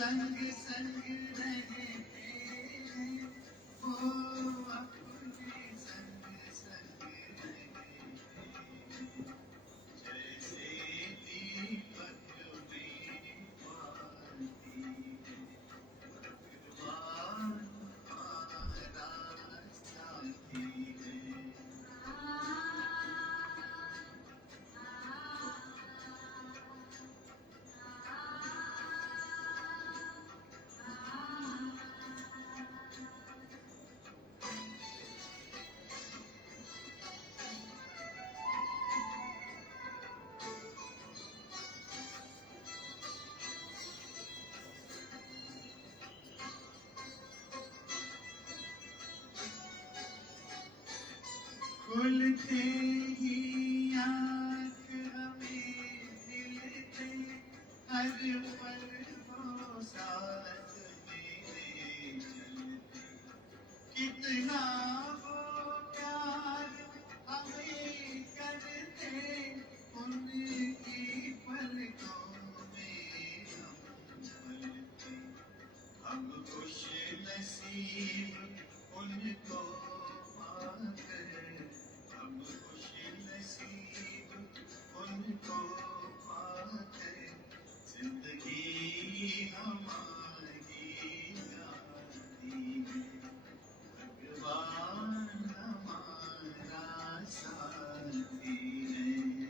संग संग रहते हैं वो अपने संग संग रहते जैसे दीपक में बाती भगवान हमारा साथी है खुलते ही आँख हमें मिलते हर पल वो साथ मेरे चलते कितना वो प्यार हमें करते उनकी पलकों में हम पलते हम खुश नसीब उनको पाकर हम खुश नसीब उनको पाकर जिंदगी हमारी आती है भगवान हमारा साथी है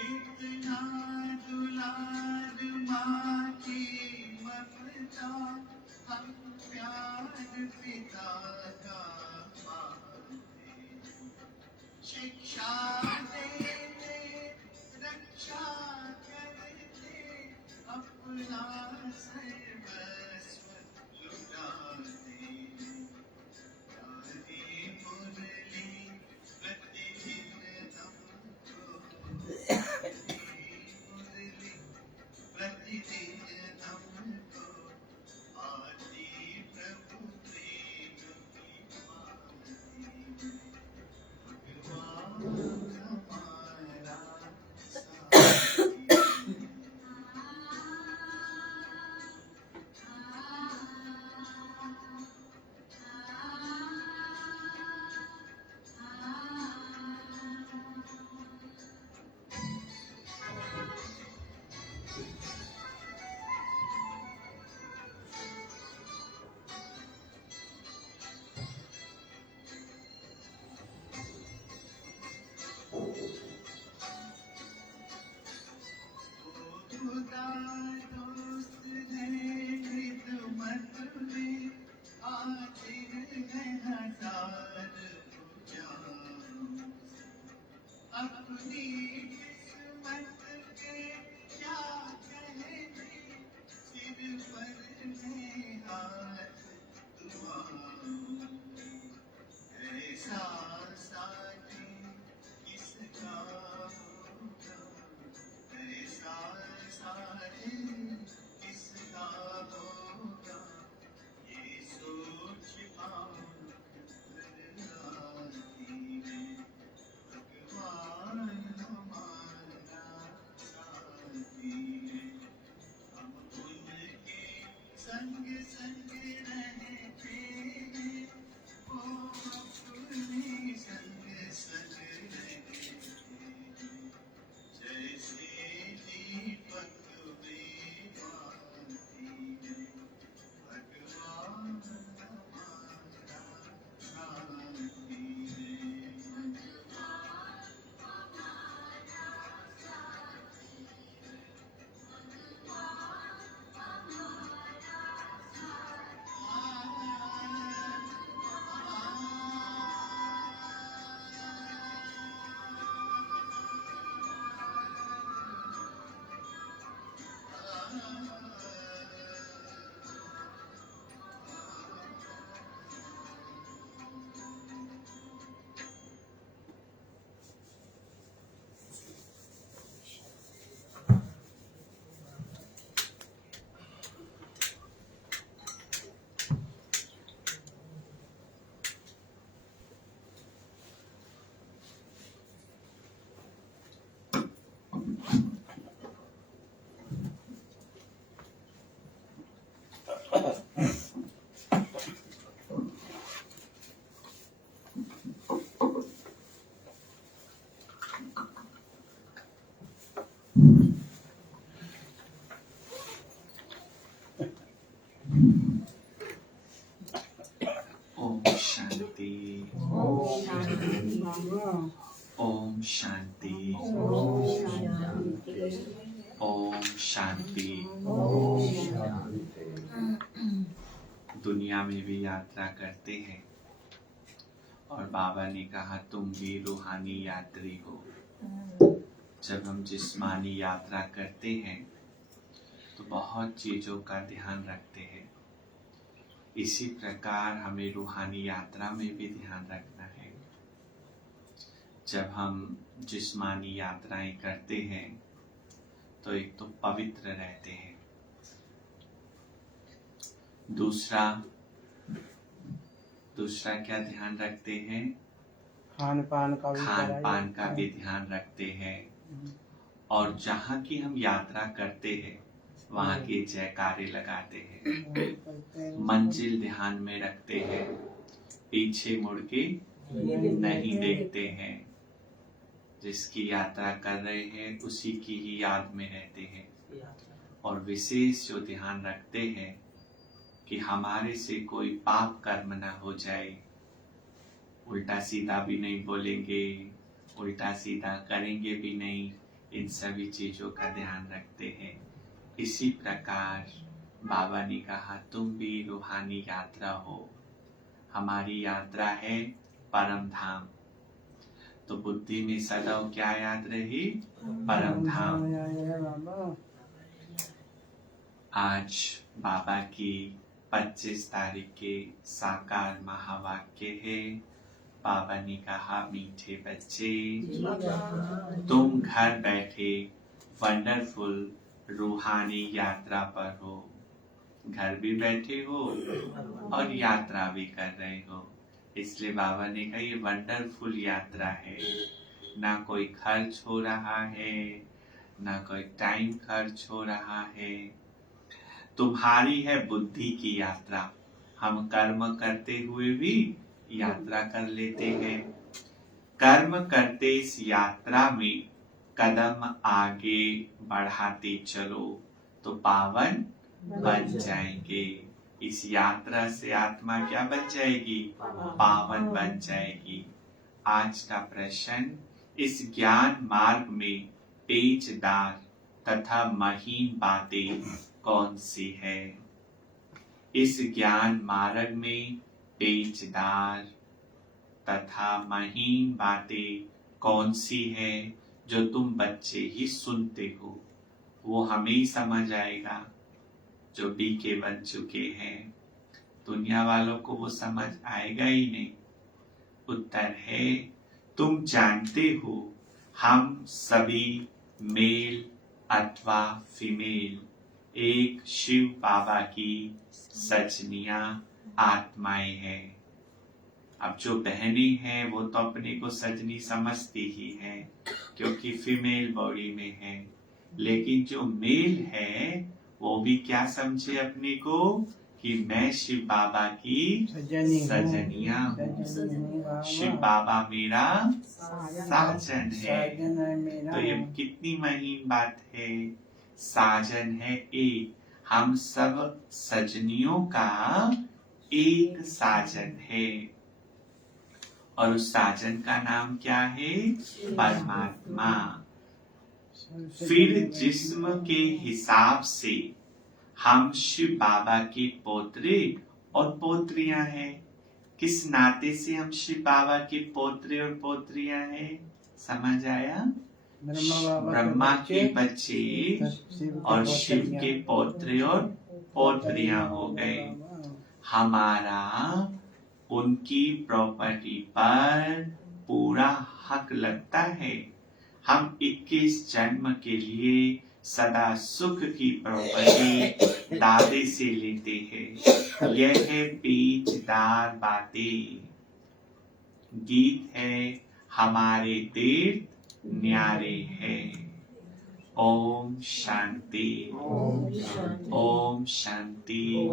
इतना दुलार माँ की ममता हम प्यार पिता का पाते शिक्षा देते रक्षा करते अपना सर्वस्व लुटाते प्यारी मुरली प्रतिदिन हमको मुरली प्रतिदिन हमको आती प्रभु प्रेम की पाती भगवान हमारा साथी खुदा दोस्त है खिदमत में हाजिर है हजार भुजाओं अपनी किस्मत के क्या कहने सिर पर है हाथ दुआओं ऐसा साथी किसका होगा ऐसा साथी किसका होगा ये सोच आँख भर आती है भगवान हमारा साथी है हम उनके संग संग रहते हैं वो अपने संग संग रहते हैं जैसे दीपक में बाती है भगवान हमारा साथी है ओम शांति, ओम शांति, ओम शांति। दुनिया में भी यात्रा करते हैं और बाबा ने कहा तुम भी रूहानी यात्री हो। जब हम जिस्मानी यात्रा करते हैं तो बहुत चीजों का ध्यान रखते हैं। इसी प्रकार हमें रूहानी यात्रा में भी ध्यान रखना है। जब हम जिस्मानी यात्राएं करते हैं तो एक तो पवित्र रहते हैं, दूसरा क्या ध्यान रखते हैं? खान पान का भी ध्यान रखते हैं। और जहाँ की हम यात्रा करते हैं वहाँ के जयकारे लगाते हैं, मंजिल ध्यान में रखते हैं, पीछे मुड़ के नहीं देखते हैं। जिसकी यात्रा कर रहे हैं उसी की ही याद में रहते हैं। और विशेष जो ध्यान रखते हैं कि हमारे से कोई पाप कर्म ना हो जाए। उल्टा सीधा भी नहीं बोलेंगे, उल्टा सीधा करेंगे भी नहीं। इन सभी चीजों का ध्यान रखते हैं। इसी प्रकार बाबा ने कहा तुम भी रूहानी यात्रा हो। हमारी यात्रा है परम धाम। तो बुद्धि में सदैव क्या याद रही? परम धाम। आज बाबा की 25 तारीख के साकार महावाक्य है। बाबा ने कहा मीठे बच्चे, तुम घर बैठे वंडरफुल रूहानी यात्रा पर हो। घर भी बैठे हो और यात्रा भी कर रहे हो। इसलिए बाबा ने कहा ये वंडरफुल यात्रा है। ना कोई खर्च हो रहा है, ना कोई टाइम खर्च हो रहा है। तुम्हारी है बुद्धि की यात्रा। हम कर्म करते हुए भी यात्रा कर लेते हैं। कर्म करते इस यात्रा में कदम आगे बढ़ाते चलो तो पावन बन जाएंगे। इस यात्रा से आत्मा क्या बन जाएगी? पावन बन जाएगी। आज का प्रश्न, इस ज्ञान मार्ग में पेचदार तथा महीन बातें कौन सी है? इस ज्ञान मार्ग में पेचदार तथा महीन बातें कौन सी है जो तुम बच्चे ही सुनते हो? वो हमें ही समझ आएगा जो बीके बन चुके हैं। दुनिया वालों को वो समझ आएगा ही नहीं। उत्तर है, तुम जानते हो हम सभी मेल अथवा फीमेल एक शिव बाबा की सजनिया आत्माएं हैं। अब जो बहनें हैं वो तो अपने को सजनी समझती ही हैं क्योंकि फीमेल बॉडी में है। लेकिन जो मेल है वो भी क्या समझे अपने को कि मैं शिव बाबा की सजनिया हूँ। शिव बाबा मेरा साजन है। तो ये कितनी महीन बात है। साजन है एक, हम सब सजनियों का एक साजन है। और उस साजन का नाम क्या है? परमात्मा। फिर जिस्म के हिसाब से हम शिव बाबा के पोत्रे और पोत्रियां हैं। किस नाते से हम शिव बाबा के पोत्रे और पोत्रियां हैं? समझ आया? ब्रह्मा के बच्चे और शिव के पोत्रे और पोत्रियां हो गए। हमारा उनकी प्रॉपर्टी पर पूरा हक लगता है। हम 21 जन्म के लिए सदा सुख की प्रॉपर्टी दादे से लेते हैं। यह है पेचदार बातें। गीत है हमारे तीर्थ न्यारे है। ओम शांति, ओम शांति।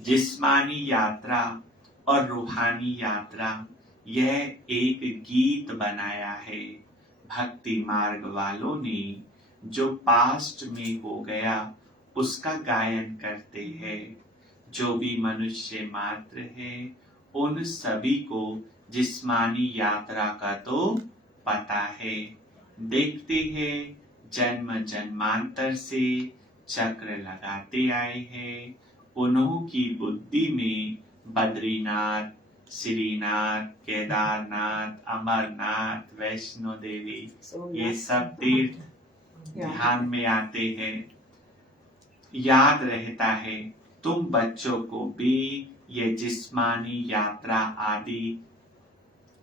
जिस्मानी यात्रा और रूहानी यात्रा, यह एक गीत बनाया है भक्ति मार्ग वालों ने, जो पास्ट में हो गया उसका गायन करते हैं। जो भी मनुष्य मात्र है उन सभी को जिस्मानी यात्रा का तो पता है। देखते हैं जन्म जन्मांतर से चक्र लगाते आए हैं। उन्हों की बुद्धि में बद्रीनाथ, श्रीनाथ, केदारनाथ, अमरनाथ, वैष्णो देवी, ये सब तीर्थ ध्यान में आते हैं। याद रहता है तुम बच्चों को भी ये जिस्मानी यात्रा आदि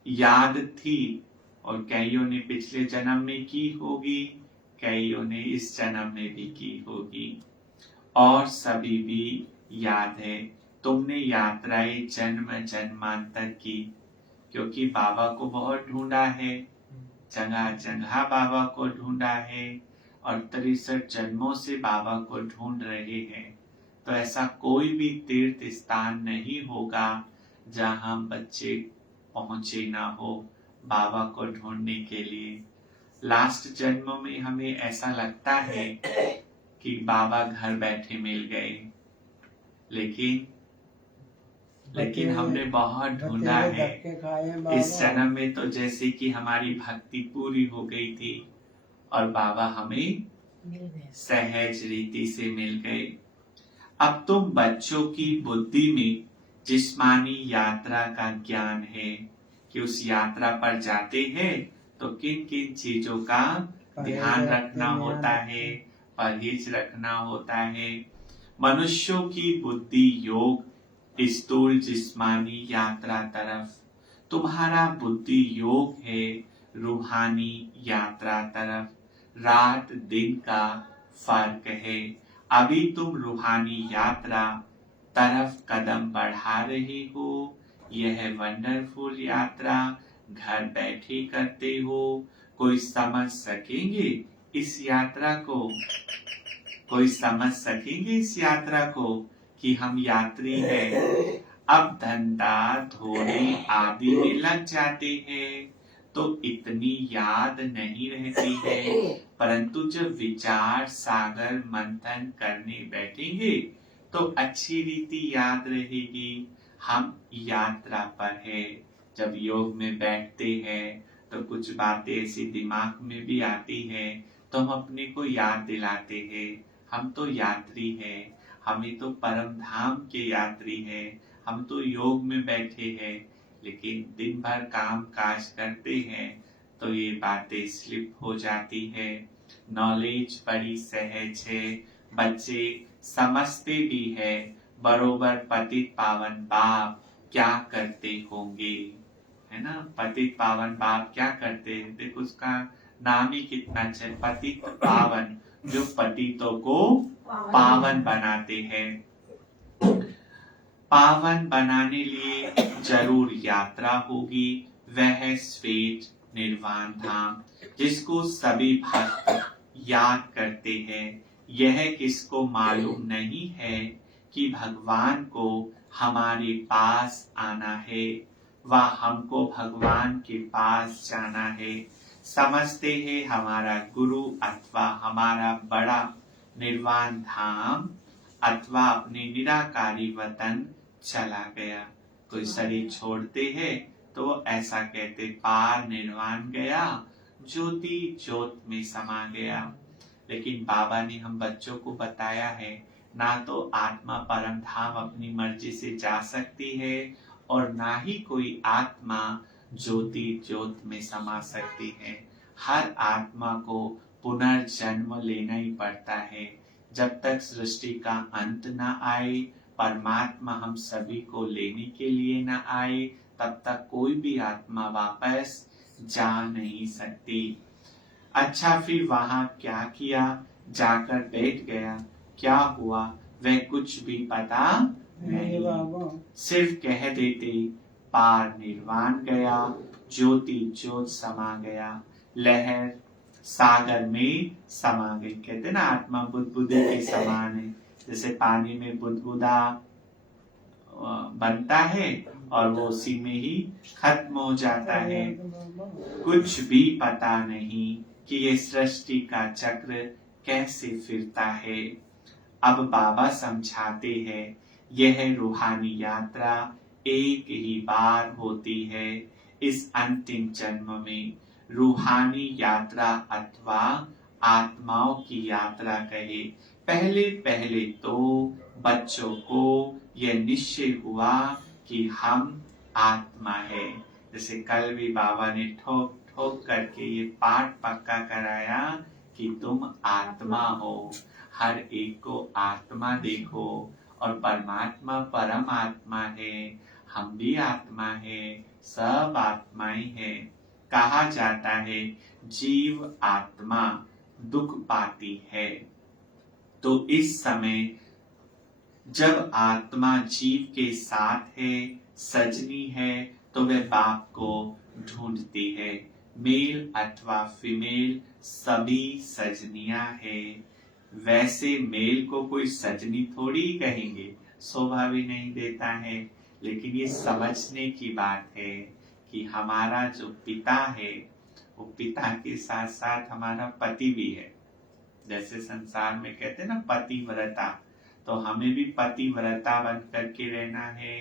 याद थी, और कईयों ने पिछले जन्म में की होगी, कईयों ने इस जन्म में भी की होगी, और सभी भी याद है। तुमने यात्राएं जन्म जन्मांतर की, क्योंकि बाबा को बहुत ढूंढा है, जगह जगह बाबा को ढूंढा है, और 63 जन्मों से बाबा को ढूंढ रहे हैं। तो ऐसा कोई भी तीर्थ स्थान नहीं होगा जहां बच्चे पहुंचे ना हो बाबा को ढूंढने के लिए। लास्ट जन्मों में हमें ऐसा लगता है कि बाबा घर बैठे मिल गए, लेकिन हमने बहुत ढूंढा है। इस जन्म में तो जैसे कि हमारी भक्ति पूरी हो गई थी और बाबा हमें सहज रीति से मिल गए। अब तुम बच्चों की बुद्धि में जिस्मानी यात्रा का ज्ञान है कि उस यात्रा पर जाते हैं तो किन किन चीजों का ध्यान रखना होता है, परहेज रखना होता है। मनुष्यों की बुद्धि योग स्थूल जिस्मानी यात्रा तरफ, तुम्हारा बुद्धि योग है रूहानी यात्रा तरफ। रात दिन का फर्क है। अभी तुम रूहानी यात्रा तरफ कदम बढ़ा रही हो। यह वंडरफुल यात्रा घर बैठे करते हो। कोई समझ सकेंगे इस यात्रा को? कोई समझ सकेंगे इस यात्रा को कि हम यात्री हैं? अब धंधा धोने आदि में लग जाते हैं तो इतनी याद नहीं रहती है, परंतु जब विचार सागर मंथन करने बैठेंगे तो अच्छी रीति याद रहेगी हम यात्रा पर है। जब योग में बैठते हैं तो कुछ बातें ऐसी दिमाग में भी आती है तो हम अपने को याद दिलाते हैं हम तो यात्री हैं, हमें तो परम धाम के यात्री हैं, हम तो योग में बैठे हैं। लेकिन दिन भर काम काज करते हैं तो ये बातें स्लिप हो जाती है। नॉलेज बड़ी सहज है, बच्चे समझते भी है बरोबर पतित पावन बाप क्या करते होंगे, है ना। पतित पावन बाप क्या करते हैं, देखो उसका नाम ही कितना अच्छा है, पतित पावन, जो पतितों को पावन बनाते हैं। पावन बनाने लिए जरूर यात्रा होगी, वह श्वेत निर्वाण धाम जिसको सभी भक्त याद करते हैं। यह किसको मालूम नहीं है कि भगवान को हमारे पास आना है व हमको भगवान के पास जाना है। समझते हैं हमारा गुरु अथवा हमारा बड़ा निर्वाण धाम अथवा अपने निराकारी वतन चला गया। कोई शरीर छोड़ते हैं तो ऐसा कहते पार निर्वाण गया, ज्योति ज्योत में समा गया। लेकिन बाबा ने हम बच्चों को बताया है ना तो आत्मा परम धाम अपनी मर्जी से जा सकती है और ना ही कोई आत्मा ज्योति ज्योत में समा सकती है। हर आत्मा को पुनर्जन्म लेना ही पड़ता है। जब तक सृष्टि का अंत ना आए, परमात्मा हम सभी को लेने के लिए ना आए, तब तक कोई भी आत्मा वापस जा नहीं सकती। अच्छा, फिर वहां क्या किया? जाकर बैठ गया, क्या हुआ वह कुछ भी पता नहीं। सिर्फ कह देते पार निर्वाण गया, ज्योति ज्योत समा गया। लहर सागर में समा गई। कहते हैं ना आत्मा बुदबुदे के समान है, जैसे पानी में बुदबुदा बनता है और वो उसी में ही खत्म हो जाता है। कुछ भी पता नहीं कि ये सृष्टि का चक्र कैसे फिरता है। अब बाबा समझाते हैं यह रूहानी यात्रा एक ही बार होती है। इस अंतिम जन्म में रूहानी यात्रा अथवा आत्माओं की यात्रा कहे। पहले पहले तो बच्चों को यह निश्चय हुआ कि हम आत्मा है। जैसे कल भी बाबा ने ठोक ठोक करके ये पाठ पक्का कराया कि तुम आत्मा हो। हर एक को आत्मा देखो और परमात्मा परम आत्मा है, हम भी आत्मा है, सब आत्माएं है। कहा जाता है जीव आत्मा दुख पाती है। तो इस समय जब आत्मा जीव के साथ है, सजनी है, तो वह बाप को ढूंढती है। मेल अथवा फीमेल सभी सजनियां है। वैसे मेल को कोई सजनी थोड़ी कहेंगे, शोभा भी नहीं देता है। लेकिन ये समझने की बात है कि हमारा जो पिता है वो पिता के साथ साथ हमारा पति भी है। जैसे संसार में कहते हैं ना पतिव्रता, तो हमें भी पतिव्रता बन करके रहना है,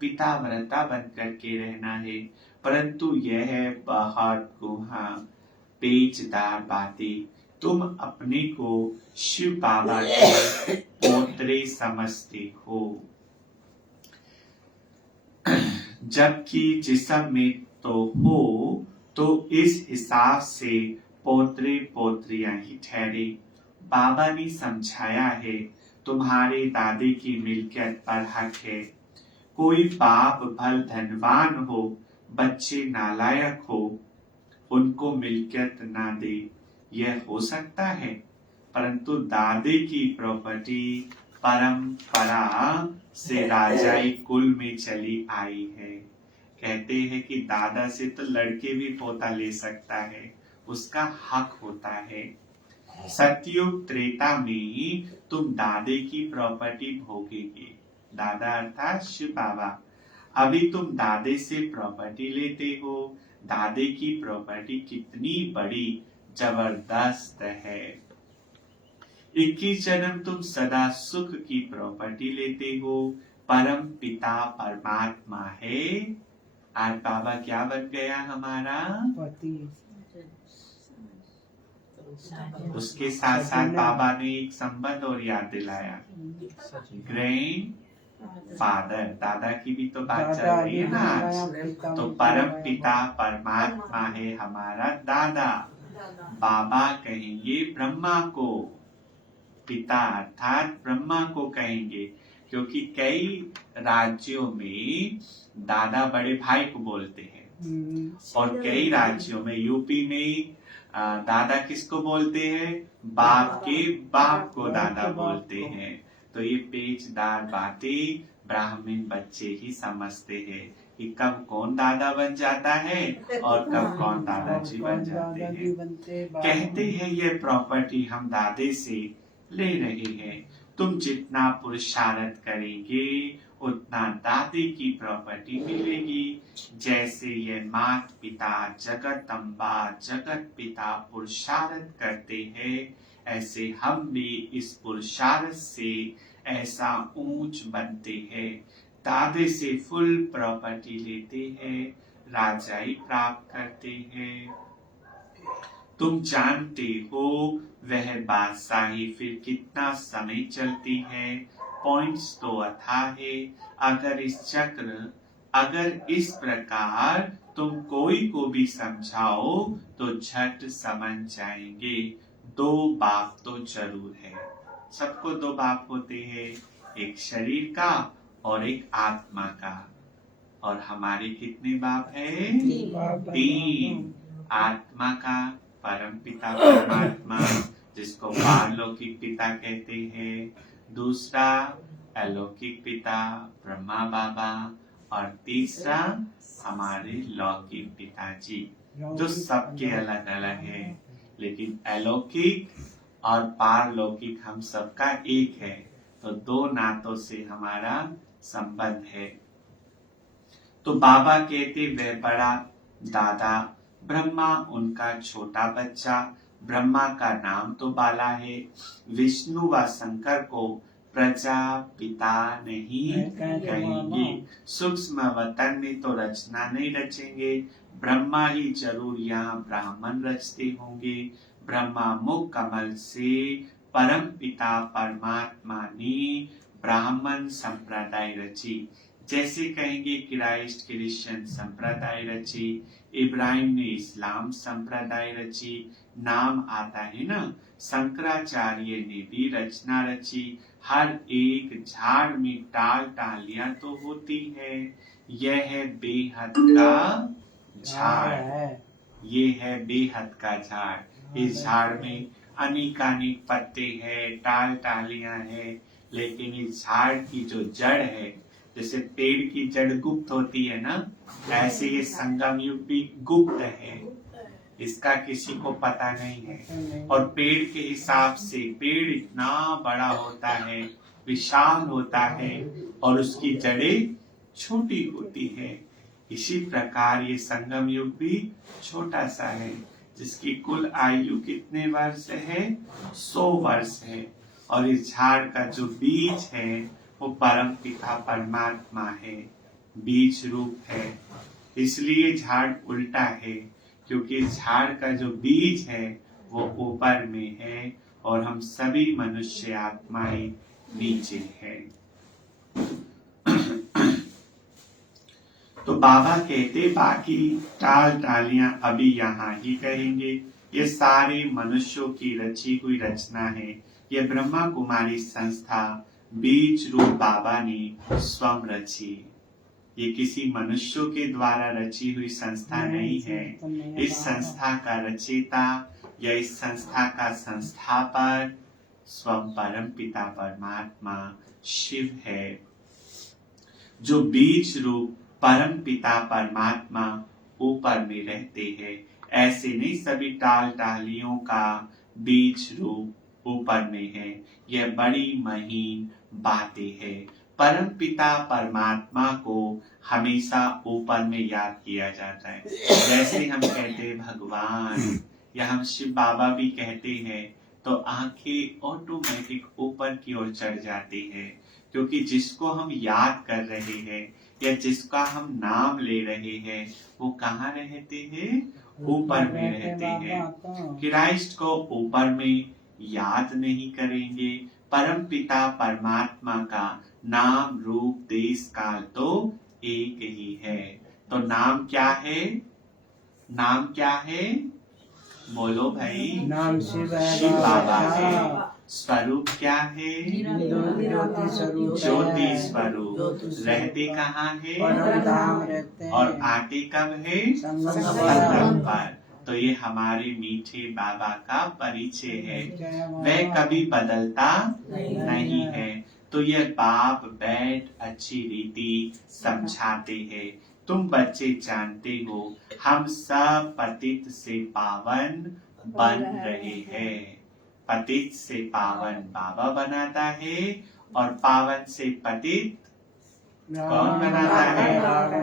पिताव्रता बन करके रहना है। परंतु यह बहुत गुहा पेचदार बातें। तुम अपने को शिव बाबा के पोतरे समझते हो, जबकि जिस्म में तो हो, तो इस हिसाब से पोतरे पोत्रियां ही ठहरे। बाबा ने समझाया है तुम्हारे दादे की मिल्कियत पर हक है। कोई बाप भल धनवान हो, बच्चे नालायक हो, उनको मिल्कियत ना दे, यह हो सकता है। परंतु दादे की प्रॉपर्टी परंपरा से राजाई कुल में चली आई है। कहते हैं कि दादा से तो लड़के भी पोता ले सकता है, उसका हक होता है। सतयुग त्रेता में तुम दादे की प्रॉपर्टी भोगेगे। दादा अर्थात शिव बाबा। अभी तुम दादे से प्रॉपर्टी लेते हो। दादे की प्रॉपर्टी कितनी बड़ी जबरदस्त है। 21 जन्म तुम सदा सुख की प्रॉपर्टी लेते हो। परम पिता परमात्मा है। आज बाबा क्या बन गया हमारा पति। उसके साथ साथ बाबा ने एक संबंध और याद दिलाया, ग्रैंड फादर। दादा की भी तो बात चल रही है ना आज। तो परम पिता परमात्मा है हमारा दादा। बाबा कहेंगे ब्रह्मा को, पिता अर्थात ब्रह्मा को कहेंगे, क्योंकि कई राज्यों में दादा बड़े भाई को बोलते हैं और कई राज्यों में यूपी में दादा किसको बोलते हैं, बाप के बाप को दादा बोलते हैं। तो ये पेचदार बातें ब्राह्मण बच्चे ही समझते हैं कि कब कौन दादा बन जाता है और कब कौन दादाजी बन जाते हैं। कहते हैं ये प्रॉपर्टी हम दादे से ले रहे हैं। तुम जितना पुरुषार्थ करेंगे उतना दादी की प्रॉपर्टी मिलेगी। जैसे ये माता पिता जगत अम्बा जगत पिता पुरुषार्थ करते हैं, ऐसे हम भी इस पुरुषार्थ से ऐसा ऊंच बनते हैं। दादे से फुल प्रॉपर्टी लेते हैं, राजाई प्राप्त करते हैं। तुम जानते हो वह बादशाही फिर कितना समय चलती है। पॉइंट्स तो अथाह है। अगर इस प्रकार तुम कोई को भी समझाओ तो झट समझ जाएंगे। 2 बाप तो जरूर है। सबको 2 बाप होते हैं, एक शरीर का और एक आत्मा का। और हमारे कितने बाप है? 3। आत्मा का परम पिता परमात्मा, जिसको पारलौकिक पिता कहते हैं। दूसरा अलौकिक पिता ब्रह्मा बाबा। और तीसरा हमारे लौकिक पिताजी, जो सबके अलग अलग है। लेकिन अलौकिक और पारलौकिक हम सबका एक है। तो दो नातों से हमारा संबंध है। तो बाबा कहते वह बड़ा दादा ब्रह्मा उनका छोटा बच्चा, ब्रह्मा का नाम तो बाला है, विष्णु व शंकर को प्रजापिता नहीं कहेंगे, सूक्ष्म वतन में तो रचना नहीं रचेंगे, ब्रह्मा ही जरूर यहाँ ब्राह्मण रचते होंगे। ब्रह्मा मुख कमल से परम पिता परमात्मा ने ब्राह्मण संप्रदाय रची। जैसे कहेंगे क्राइस्ट क्रिश्चियन संप्रदाय रची, इब्राहिम ने इस्लाम संप्रदाय रची, नाम आता है ना। शंकराचार्य ने भी रचना रची। हर एक झाड़ में टाल टालियां तो होती है। यह है बेहद का झाड़, ये है बेहद का झाड़। इस झाड़ में अनेकानेक पत्ते हैं, टाल टालियां हैं, लेकिन इस झाड़ की जो जड़ है, जैसे पेड़ की जड़ गुप्त होती है ना, ऐसे ये संगम युग भी गुप्त है, इसका किसी को पता नहीं है। और पेड़ के हिसाब से पेड़ इतना बड़ा होता है, विशाल होता है, और उसकी जड़ें छोटी होती है। इसी प्रकार ये संगम युग भी छोटा सा है, जिसकी कुल आयु कितने वर्ष है? 100 वर्ष है। और इस झाड़ का जो बीज है वो परम पिता परमात्मा है, बीज रूप है। इसलिए झाड़ उल्टा है, क्योंकि झाड़ का जो बीज है वो ऊपर में है और हम सभी मनुष्य आत्माएं नीचे हैं। तो बाबा कहते बाकी टाल टालियां अभी यहाँ ही कहेंगे। ये सारे मनुष्यों की रची हुई रचना है। ये ब्रह्मा कुमारी संस्था बीज रूप बाबा ने स्वयं रची। ये किसी मनुष्यों के द्वारा रची हुई संस्था नहीं है। इस संस्था का रचयिता या इस संस्था का संस्थापक स्वयं परम पिता परमात्मा शिव है। जो बीज रूप परम पिता परमात्मा ऊपर में रहते हैं। ऐसे नहीं सभी टाल टालियों का बीज रूप ऊपर में है। यह बड़ी महीन बातें है। परम पिता परमात्मा को हमेशा ऊपर में याद किया जाता है। जैसे हम कहते हैं भगवान या हम शिव बाबा भी कहते हैं, तो आंखें ऑटोमेटिक ऊपर की ओर चढ़ जाती है, क्योंकि जिसको हम याद कर रहे हैं या जिसका हम नाम ले रहे हैं वो कहाँ रहते हैं? ऊपर में रहते हैं। क्राइस्ट को ऊपर में याद नहीं करेंगे। परम पिता परमात्मा का नाम रूप देश काल तो एक ही है। तो नाम क्या है? नाम क्या है? बोलो भाई। नाम शिव बाबा है। स्वरूप क्या है? ज्योति स्वरूप। रहते कहाँ है? और आते कब है? संगम पर। तो ये हमारे मीठे बाबा का परिचय है। वह कभी बदलता नहीं है। तो ये बाप बैठ अच्छी रीति समझाते हैं। तुम बच्चे जानते हो हम सब पतित से पावन बन रहे हैं। पतित से पावन बाबा बनाता है और पावन से पतित कौन बनाता है?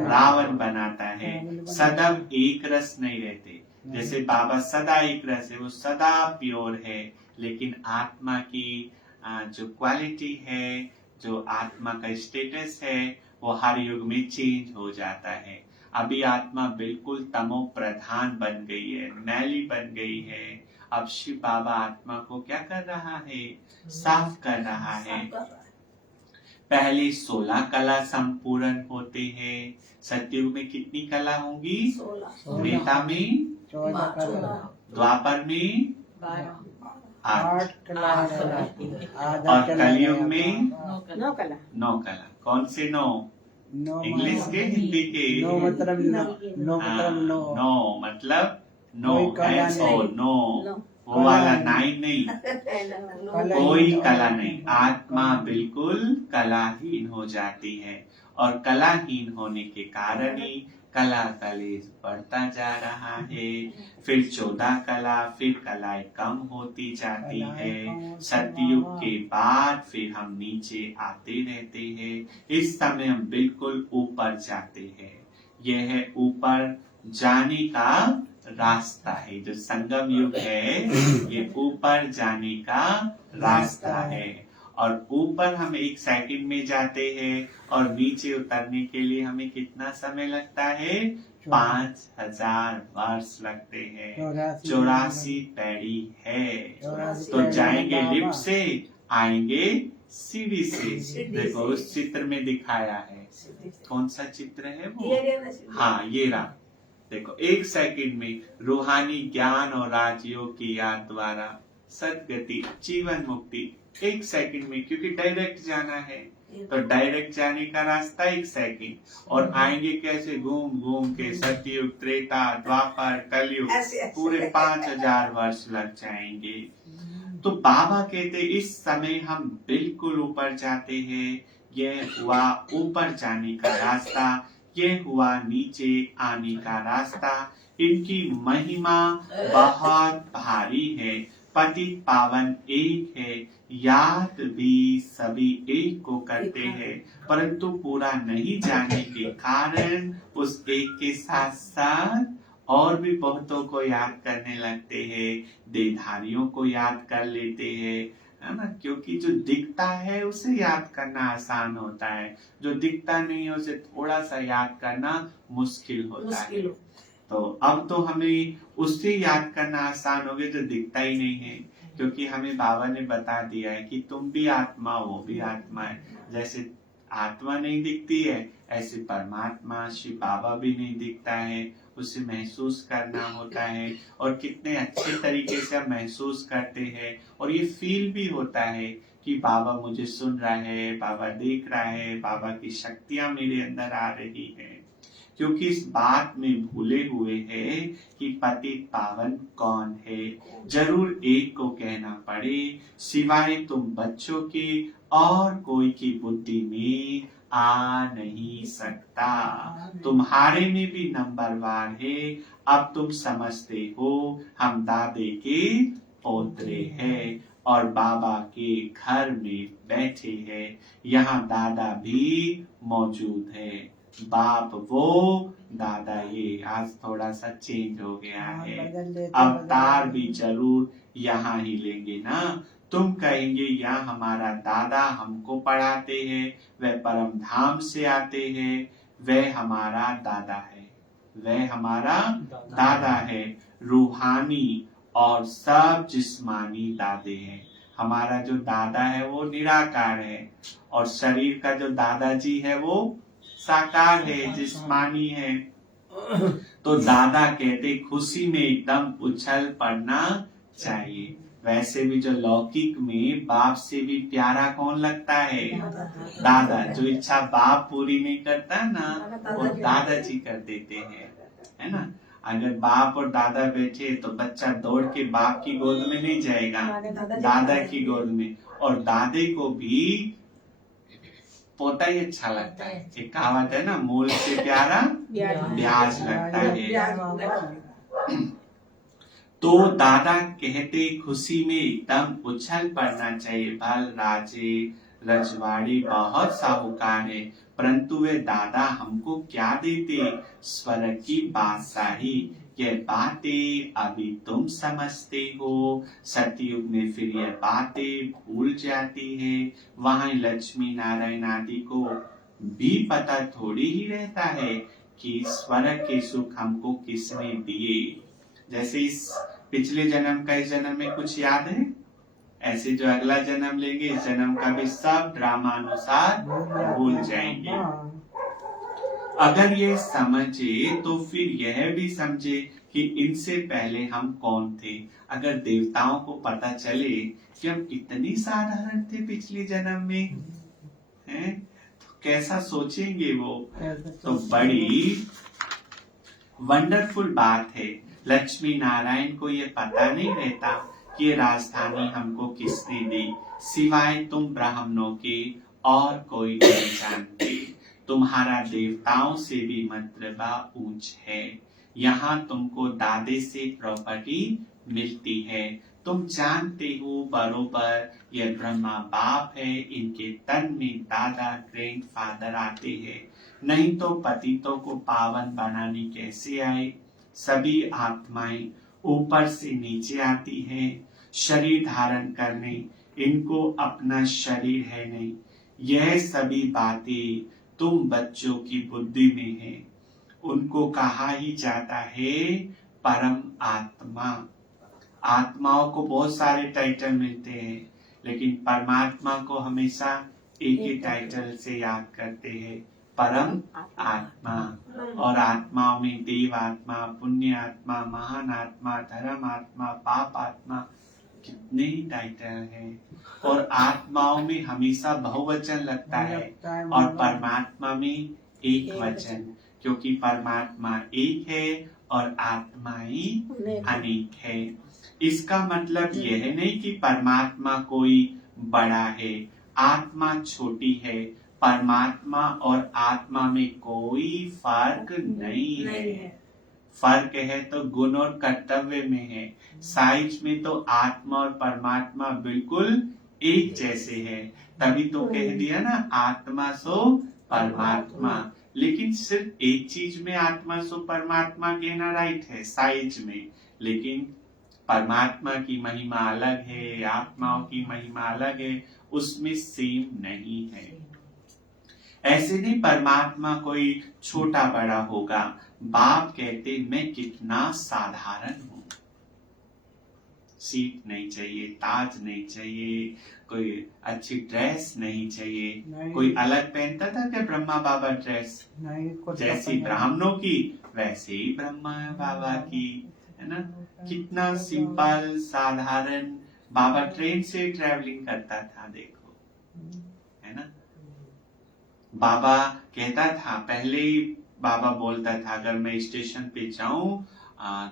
रावण बनाता है। सदैव एक रस नहीं रहते। जैसे बाबा सदा एक रस है, वो सदा प्योर है, लेकिन आत्मा की जो क्वालिटी है, जो आत्मा का स्टेटस है, वो हर युग में चेंज हो जाता है। अभी आत्मा बिल्कुल तमो प्रधान बन गई है, मैली बन गई है। अब शिव बाबा आत्मा को क्या कर रहा है? साफ कर रहा है। पहले 16 कला संपूर्ण होते हैं। सतयुग में कितनी कला होंगी? 16। में 14 द्वापर में 8 और कलयुग में 9 कला। 9 कला। कौन से 9? इंग्लिश के, हिंदी के? नो मतलब नो नो और नो, वो वाला 9 नहीं, कोई कला नहीं। आत्मा बिल्कुल कलाहीन हो जाती है और कलाहीन होने के कारण ही कला कलेज बढ़ता जा रहा है, फिर 14 कला, फिर कलाएं कम होती जाती है। सतयुग के बाद फिर हम नीचे आते रहते हैं। इस समय हम बिल्कुल ऊपर जाते हैं। यह है ऊपर जाने का रास्ता है। जो संगम युग है ये ऊपर जाने का रास्ता है। और ऊपर हम 1 सेकंड में जाते हैं और नीचे उतरने के लिए हमें कितना समय लगता है? 5000 वर्ष लगते हैं। 84 पैड़ी है। तो जाएंगे लिफ्ट से, आएंगे सीढ़ी से। देखो उस चित्र में दिखाया है। कौन सा चित्र है वो? हाँ ये रहा। देखो 1 सेकंड में रूहानी ज्ञान और राजयोग की याद द्वारा सदगति, जीवन मुक्ति 1 सेकंड में, क्योंकि डायरेक्ट जाना है तो डायरेक्ट जाने का रास्ता 1 सेकंड। और आएंगे कैसे? घूम घूम के सतयुग, त्रेता, द्वापर, कलयुग, पूरे 5000 वर्ष लग जाएंगे। तो बाबा कहते इस समय हम बिल्कुल ऊपर जाते हैं। यह हुआ ऊपर जाने का रास्ता, यह हुआ नीचे आने का रास्ता। इनकी महिमा बहुत भारी है। पतित पावन एक है, याद भी सभी एक को करते हैं, परंतु पूरा नहीं जाने के कारण उस एक के साथ साथ और भी बहुतों को याद करने लगते हैं। देहधारियों को याद कर लेते हैं, है ना? क्योंकि जो दिखता है उसे याद करना आसान होता है, जो दिखता नहीं है उसे थोड़ा सा याद करना मुश्किल होता है। तो अब तो हमें उससे याद करना आसान हो गया जो दिखता ही नहीं है, क्योंकि हमें बाबा ने बता दिया है कि तुम भी आत्मा, वो भी आत्मा है। जैसे आत्मा नहीं दिखती है, ऐसे परमात्मा श्री बाबा भी नहीं दिखता है, उसे महसूस करना होता है। और कितने अच्छे तरीके से हम महसूस करते हैं, और ये फील भी होता है कि बाबा मुझे सुन रहा है, बाबा देख रहा है, बाबा की शक्तियां मेरे अंदर आ रही है। क्योंकि इस बात में भूले हुए हैं कि पतित पावन कौन है। जरूर एक को कहना पड़े, सिवाय तुम बच्चों के और कोई की बुद्धि में आ नहीं सकता। तुम्हारे में भी नंबरवार है। अब तुम समझते हो हम दादे के पोतरे हैं और बाबा के घर में बैठे हैं। यहाँ दादा भी मौजूद है। बाप वो, दादा ये। आज थोड़ा सा चेंज हो गया है। अवतार भी जरूर यहाँ ही लेंगे ना। तुम कहेंगे यहाँ हमारा दादा हमको पढ़ाते हैं, वह परम धाम से आते हैं, वह हमारा दादा है, वह हमारा दादा है। रूहानी और सब जिस्मानी दादे हैं। हमारा जो दादा है वो निराकार है, और शरीर का जो दादाजी है वो साकार है, जिस्मानी है। तो दादा कहते खुशी में एकदम उछल पड़ना चाहिए। वैसे भी जो लौकिक में बाप से भी प्यारा कौन लगता है? दादा। जो इच्छा बाप पूरी नहीं करता ना, वो दादाजी कर देते हैं, है ना? अगर बाप और दादा बैठे तो बच्चा दौड़ के बाप की गोद में नहीं जाएगा, दादा की गोद में। और दादे को भी पोता ही अच्छा लगता है। एक कहावत है ना, मूल से प्यारा ब्याज लगता है। तो दादा कहते खुशी में एकदम उछल पड़ना चाहिए। भल राजे रजवाड़ी बहुत साहूकार है, परंतु वे दादा हमको क्या देते? स्वर्ग की बादशाही। ये बातें अभी तुम समझते हो, सतयुग में फिर ये बातें भूल जाती है। वहां लक्ष्मी नारायण आदि को भी पता थोड़ी ही रहता है कि स्वर्ग के सुख हमको किसने दिए। जैसे इस पिछले जन्म का इस जन्म में कुछ याद है, ऐसे जो अगला जन्म लेंगे इस जन्म का भी सब ड्रामा अनुसार भूल जाएंगे। अगर ये समझे तो फिर यह भी समझे कि इनसे पहले हम कौन थे। अगर देवताओं को पता चले कि हम इतने साधारण थे पिछले जन्म में, हैं, तो कैसा सोचेंगे वो। तो बड़ी वंडरफुल बात है। लक्ष्मी नारायण को ये पता नहीं रहता कि ये राजधानी हमको किसने दी, सिवाय तुम ब्राह्मणों के और कोई नहीं जानते। तो तुम्हारा देवताओं से भी मर्तबा ऊंच है। यहाँ तुमको दादे से प्रॉपर्टी मिलती है। तुम जानते हो बरोबर ये ब्रह्मा बाप है, इनके तन में दादा ग्रैंडफादर आते हैं, नहीं तो पतितों को पावन बनाने कैसे आए। सभी आत्माएं ऊपर से नीचे आती है शरीर धारण करने, इनको अपना शरीर है नहीं। यह सभी बातें तुम बच्चों की बुद्धि में है। उनको कहा ही जाता है परम आत्मा। आत्माओं को बहुत सारे टाइटल मिलते हैं, लेकिन परमात्मा को हमेशा एक ही टाइटल से याद करते हैं, परम आत्मा। और आत्माओं में देव आत्मा, पुण्य आत्मा, महान आत्मा, धर्म आत्मा, पाप आत्मा, कितने ही टाइटल हैं। और आत्माओं में हमेशा बहुवचन लगता है और परमात्मा में एक वचन, क्योंकि परमात्मा एक है और आत्माएं अनेक है। इसका मतलब यह नहीं कि परमात्मा कोई बड़ा है, आत्मा छोटी है। परमात्मा और आत्मा में कोई फर्क नहीं है। फर्क है तो गुण और कर्तव्य में है। साइज में तो आत्मा और परमात्मा बिल्कुल एक जैसे है। तभी तो कह दिया ना, आत्मा सो परमात्मा। लेकिन सिर्फ एक चीज में आत्मा सो परमात्मा कहना राइट है, साइज में। लेकिन परमात्मा की महिमा अलग है, आत्माओं की महिमा अलग है, उसमें सेम नहीं है। ऐसे नहीं परमात्मा कोई छोटा बड़ा होगा। बाप कहते मैं कितना साधारण हूँ, सीट नहीं चाहिए, ताज नहीं चाहिए, कोई अच्छी ड्रेस नहीं चाहिए। नहीं। कोई अलग पहनता था क्या ब्रह्मा बाबा ड्रेस? नहीं, जैसी ब्राह्मणों की वैसे ही ब्रह्मा बाबा की, है ना। कितना सिंपल साधारण। बाबा ट्रेन से ट्रैवलिंग करता था, देखो, है ना। बाबा कहता था, पहले ही बाबा बोलता था, अगर मैं स्टेशन पे जाऊं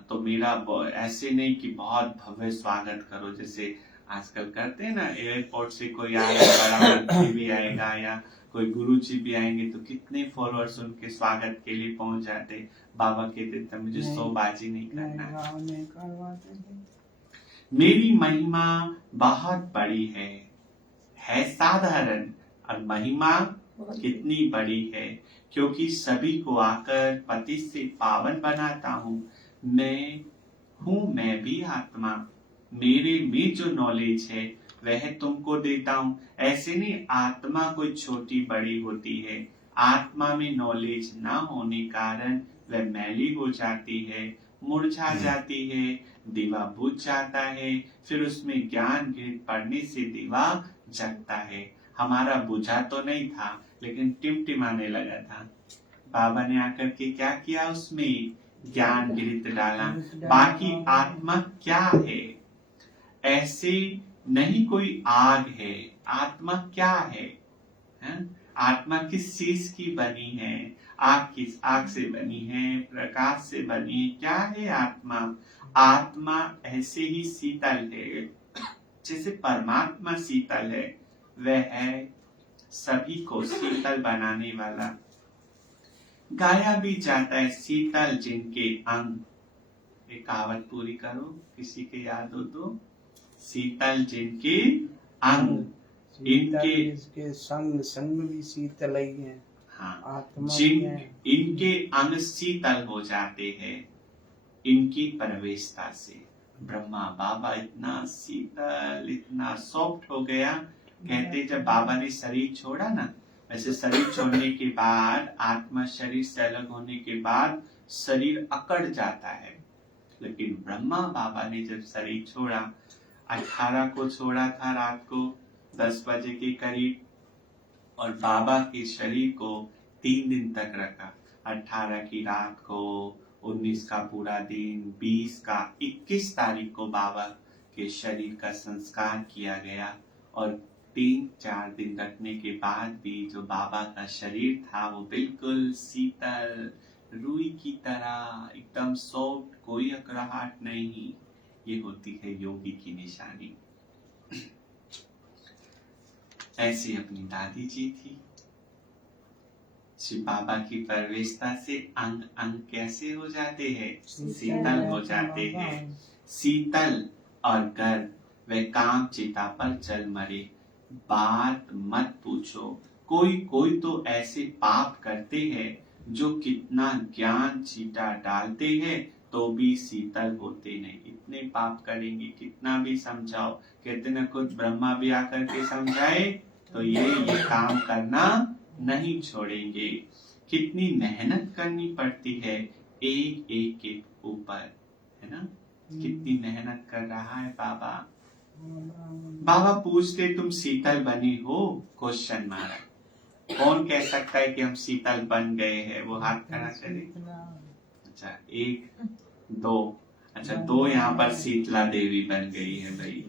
तो मेरा ऐसे नहीं कि बहुत भव्य स्वागत करो, जैसे आजकल करते हैं ना, एयरपोर्ट से कोई आएगा, बड़ा मंत्री भी आएगा या कोई गुरुजी भी आएंगे तो कितने फॉलोअर्स उनके स्वागत के लिए पहुंच जाते। बाबा कहते थे मुझे शोबाजी नहीं करना है। मेरी महिमा बहुत बड़ी है साधारण, और महिमा कितनी बड़ी है, क्योंकि सभी को आकर पति से पावन बनाता हूँ। मैं भी आत्मा, मेरे में जो नॉलेज है वह तुमको देता हूँ। ऐसे नहीं आत्मा कोई छोटी बड़ी होती है। आत्मा में नॉलेज ना होने कारण वह मैली हो जाती है, मुरझा जाती है, दीवा बुझ जाता है, फिर उसमें ज्ञान घृत पड़ने से दीवा जगता है। हमारा बुझा तो नहीं था, लेकिन टिमटिमाने लगा था। बाबा ने आकर के क्या किया, उसमें ज्ञान घृत डाला। बाकी आत्मा क्या है? ऐसे नहीं कोई आग है। आत्मा क्या है? आत्मा किस चीज की बनी है? आग किस आग से बनी है? प्रकाश से बनी है। क्या है आत्मा? आत्मा ऐसे ही शीतल है, जैसे परमात्मा शीतल है, वह है सभी को शीतल बनाने वाला। गाया भी जाता है, शीतल जिनके अंग। एक कहावत पूरी करो, किसी के याद हो तो। शीतल जिनके अंग, इनके संग भी शीतल ही है। हाँ, आत्मा इनके अंग शीतल हो जाते हैं इनकी प्रवेशता से। ब्रह्मा बाबा इतना शीतल, इतना सॉफ्ट हो गया। कहते जब बाबा ने शरीर छोड़ा ना, वैसे शरीर छोड़ने के बाद, आत्मा शरीर से अलग होने के बाद शरीर अकड़ जाता है। लेकिन ब्रह्मा बाबा ने जब शरीर छोड़ा, 18 को छोड़ा था रात को 10 बजे के करीब, और बाबा के शरीर को 3 दिन तक रखा। 18 की रात को, 19 का पूरा दिन, 20 का, 21 तारीख को बाबा के शरीर का संस्कार किया गया। और 3-4 दिन रखने के बाद भी जो बाबा का शरीर था वो बिल्कुल शीतल, रुई की तरह, एकदम सॉफ्ट, कोई अकड़ाहट नहीं। ये होती है योगी की निशानी। ऐसी अपनी दादी जी थी, शिव बाबा की प्रवेशता से अंग अंग कैसे हो जाते हैं? शीतल हो जाते हैं। शीतल और गर्व वे काम चिता पर चल मरे। बात मत पूछो, कोई कोई तो ऐसे पाप करते हैं जो कितना ज्ञान चीटा डालते हैं तो भी शीतल होते नहीं। इतने पाप करेंगे, कितना भी समझाओ। कहते न खुद ब्रह्मा भी आकर के समझाए तो ये काम करना नहीं छोड़ेंगे। कितनी मेहनत करनी पड़ती है एक एक के ऊपर, है ना? कितनी मेहनत कर रहा है बाबा। बाबा पूछते तुम शीतल बनी हो? क्वेश्चन मारा। कौन कह सकता है कि हम शीतल बन गए हैं? वो हाथ खड़ा करे। अच्छा, एक दो, अच्छा दो यहाँ पर शीतला देवी बन गई है भाई।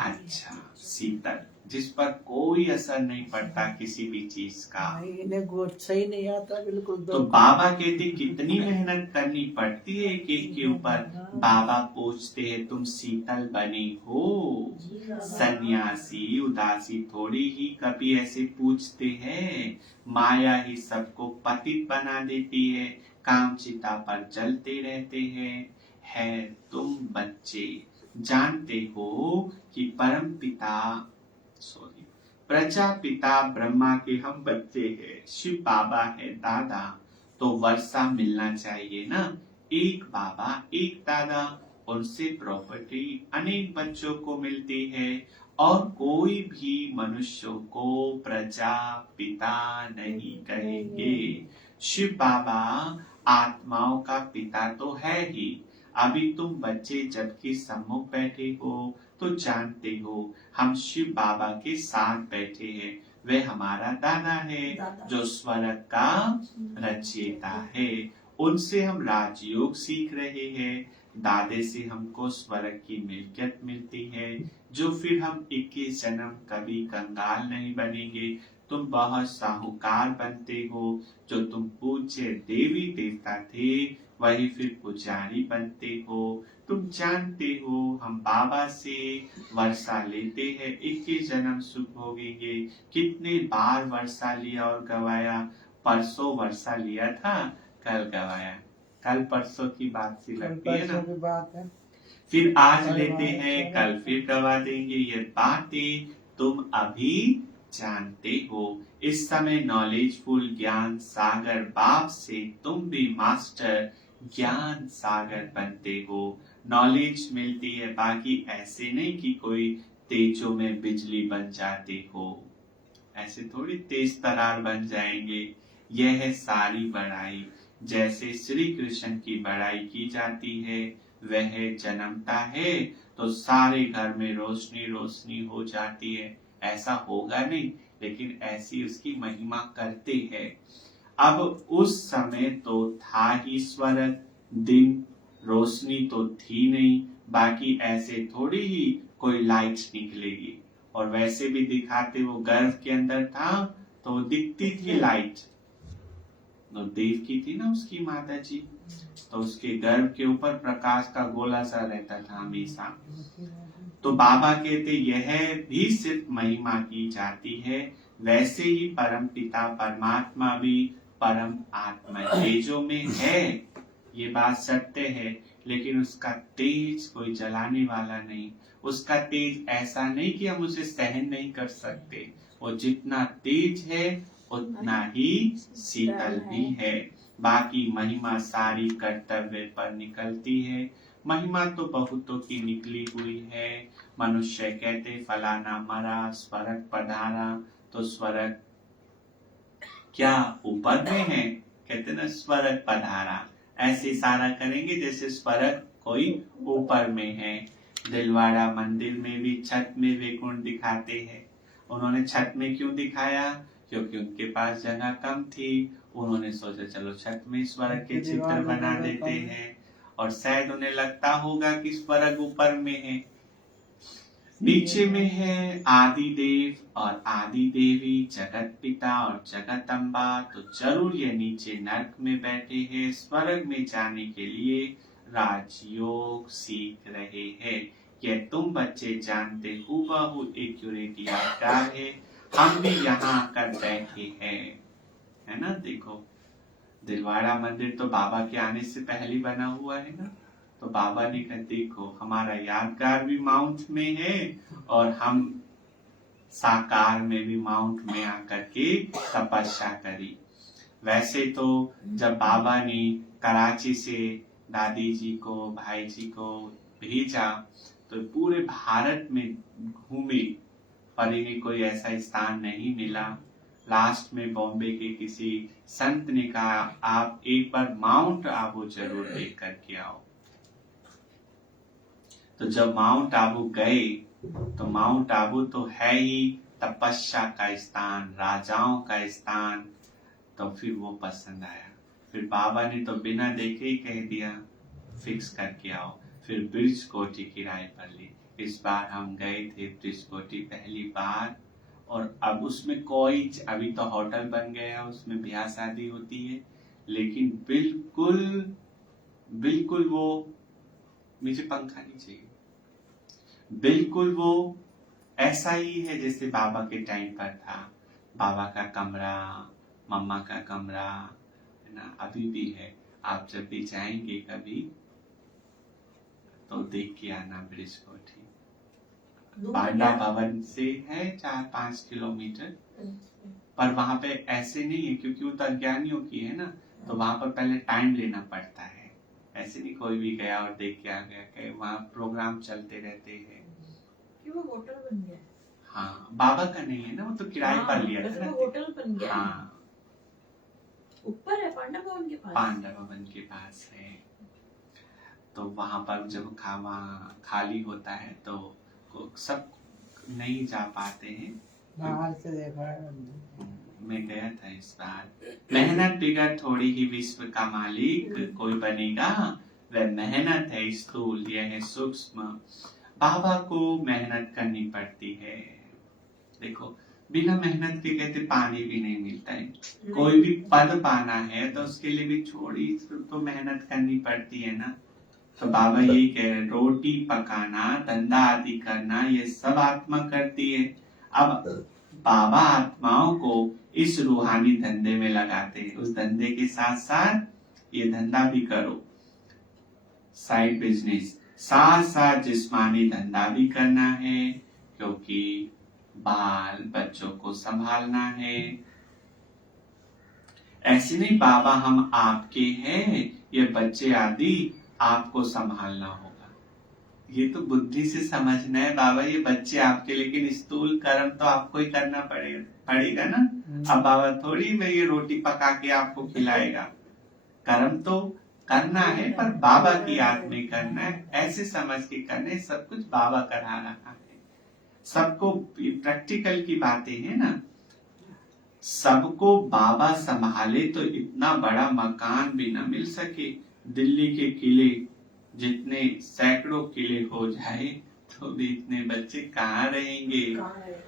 अच्छा, शीतल जिस पर कोई असर नहीं पड़ता किसी भी चीज का। इन्हें गोच्छा ही नहीं आता बिल्कुल। तो बाबा कहते कितनी मेहनत करनी पड़ती है एक एक के ऊपर। बाबा पूछते हैं तुम शीतल बनी हो? सन्यासी उदासी थोड़ी ही कभी ऐसे पूछते हैं। माया ही सबको पतित बना देती है, काम चिता पर जलते रहते हैं। है तुम बच्चे जानते हो कि परम पिता प्रजापिता ब्रह्मा के हम बच्चे हैं, शिव बाबा है दादा, तो वर्षा मिलना चाहिए ना। एक बाबा एक दादा, उनसे प्रॉपर्टी अनेक बच्चों को मिलती है और कोई भी मनुष्यों को प्रजापिता नहीं कहेंगे। शिव बाबा आत्माओं का पिता तो है ही। अभी तुम बच्चे जबकि सम्मुख बैठे हो तो जानते हो हम शिव बाबा के साथ बैठे हैं। वे हमारा दादा है जो स्वर्ग का रचयिता है। उनसे हम राजयोग सीख रहे हैं। दादे से हमको स्वर्ग की मिल्कियत मिलती है जो फिर हम 21 जन्म कभी कंगाल नहीं बनेंगे। तुम बहुत साहूकार बनते हो। जो तुम पूज्य देवी देवता थे वही फिर पुजारी बनते हो। तुम जानते हो हम बाबा से वर्षा लेते हैं, 21 जन्म सुख भोगेंगे। कितने बार वर्षा लिया और गवाया। परसों वर्षा लिया था, कल गवाया। कल परसों की बात सी लगती है ना। बात है। फिर आज लेते हैं, कल फिर गवा देंगे। ये बातें तुम अभी जानते हो। इस समय नॉलेजफुल ज्ञान सागर बाप से तुम भी मास्टर ज्ञान सागर बनते हो। नॉलेज मिलती है, बाकी ऐसे नहीं कि कोई तेजों में बिजली बन जाते हो। ऐसे थोड़ी तेज तरार बन जाएंगे। यह है सारी बड़ाई। जैसे श्री कृष्ण की बड़ाई की जाती है, वह जन्मता है तो सारे घर में रोशनी रोशनी हो जाती है। ऐसा होगा नहीं, लेकिन ऐसी उसकी महिमा करते हैं। अब उस समय तो था ही स्वर्ग, दिन रोशनी तो थी नहीं। बाकी ऐसे थोड़ी ही कोई लाइट निकलेगी। और वैसे भी दिखाते वो गर्भ के अंदर था तो दिखती थी लाइट। तो देव की थी ना उसकी माता जी, तो उसके गर्भ के ऊपर प्रकाश का गोला सा रहता था हमेशा। तो बाबा कहते यह भी सिर्फ महिमा की जाती है। वैसे ही परम पिता परमात्मा भी परम आत्मा तेजों में है। ये बात सत्य है, लेकिन उसका तेज कोई जलाने वाला नहीं। उसका तेज ऐसा नहीं कि हम उसे सहन नहीं कर सकते। वो जितना तेज है उतना ही शीतल भी है। बाकी महिमा सारी कर्तव्य पर निकलती है। महिमा तो बहुतों की निकली हुई है। मनुष्य कहते फलाना मरा स्वर्ग पधारा, तो स्वर्ग क्या ऊपर में है? कहते ना स्वर्ग पधारा। ऐसे इशारा करेंगे जैसे स्वर्ग कोई ऊपर में है। दिलवाड़ा मंदिर में भी छत में वैकुंठ दिखाते हैं। उन्होंने छत में क्यों दिखाया? क्योंकि उनके पास जगह कम थी। उन्होंने सोचा चलो छत में स्वर्ग के चित्र बना देते हैं, और शायद उन्हें लगता होगा कि स्वर्ग ऊपर में है। नीचे में है आदि देव और आदि देवी, जगत पिता और जगत अम्बा। तो जरूर ये नीचे नरक में बैठे हैं, स्वर्ग में जाने के लिए राजयोग सीख रहे हैं। यह तुम बच्चे जानते हूबहू एक्यूरेट यादगार है। हम भी यहाँ आकर बैठे हैं। है ना। देखो दिलवाड़ा मंदिर तो बाबा के आने से पहले ही बना हुआ है ना। तो बाबा ने कहा देखो हमारा यादगार भी माउंट में है और हम साकार में भी माउंट में आकर के तपस्या करी। वैसे तो जब बाबा ने कराची से दादी जी को भाई जी को भेजा तो पूरे भारत में घूमे पर इन्हें कोई ऐसा स्थान नहीं मिला। लास्ट में बॉम्बे के किसी संत ने कहा आप एक बार माउंट आबू जरूर देख करके आओ। तो जब माउंट आबू गए तो माउंट आबू तो है ही तपस्या का स्थान, राजाओं का स्थान। तो फिर वो पसंद आया। फिर बाबा ने तो बिना देखे ही कह दिया फिक्स करके आओ। फिर ब्रिज कोठी किराए पर ली। इस बार हम गए थे ब्रिज कोठी पहली बार और अब उसमें कोई अभी तो होटल बन गया है, उसमें ब्याह शादी होती है लेकिन बिल्कुल बिल्कुल वो मुझे पंखा नहीं चाहिए, बिल्कुल वो ऐसा ही है जैसे बाबा के टाइम पर था। बाबा का कमरा, मम्मा का कमरा है ना, अभी भी है। आप जब भी जाएंगे कभी तो देख के आना ब्रिज कोठी। पांडा भवन से है 4-5 किलोमीटर, पर वहां पे ऐसे नहीं है क्योंकि वो तो अज्ञानियों की है ना, तो वहां पर पहले टाइम लेना पड़ता है। ऐसे नहीं कोई भी गया और देख के आ गया, कहीं वहाँ प्रोग्राम चलते रहते हैं। वो होटल बन गया। हाँ बाबा का नहीं है ना, वो तो किराए पर लिया था ना। होटल बन गया। हाँ ऊपर है पांडा भवन के पास। पांडा भवन के पास है। तो वहां पर जब खाली होता है तो सब नहीं जा पाते हैं। बाहर से देखा है। मैं गया था इस बार। मेहनत बिगर थोड़ी ही विश्व का मालिक कोई बनेगा, वह मेहनत है स्थूल, यह है सूक्ष्म। बाबा को मेहनत करनी पड़ती है। देखो बिना मेहनत के कहते पानी भी नहीं मिलता है। कोई भी पद पाना है तो उसके लिए भी थोड़ी तो मेहनत करनी पड़ती है ना। तो बाबा यही कह रहे, रोटी पकाना, धंधा आदि करना, ये सब आत्मा करती है। अब बाबा आत्माओं को इस रूहानी धंधे में लगाते हैं। उस धंधे के साथ साथ ये धंधा भी करो, साइड बिजनेस, साथ साथ जिस्मानी धंधा भी करना है क्योंकि बाल बच्चों को संभालना है। ऐसे नहीं बाबा हम आपके हैं, ये बच्चे आदि आपको संभालना होगा। ये तो बुद्धि से समझना है बाबा ये बच्चे आपके, लेकिन स्थूल कर्म तो आपको ही करना पड़ेगा ना। अब बाबा थोड़ी में ये रोटी पका के आपको खिलाएगा। कर्म तो करना है पर बाबा की याद में करना है, ऐसे समझ के करना है। सब कुछ बाबा करा रहा है। सबको प्रैक्टिकल की बातें है ना। सबको बाबा संभाले तो इतना बड़ा मकान भी ना मिल सके। दिल्ली के किले जितने सैकड़ों किले हो जाए तो भी इतने बच्चे कहाँ रहेंगे।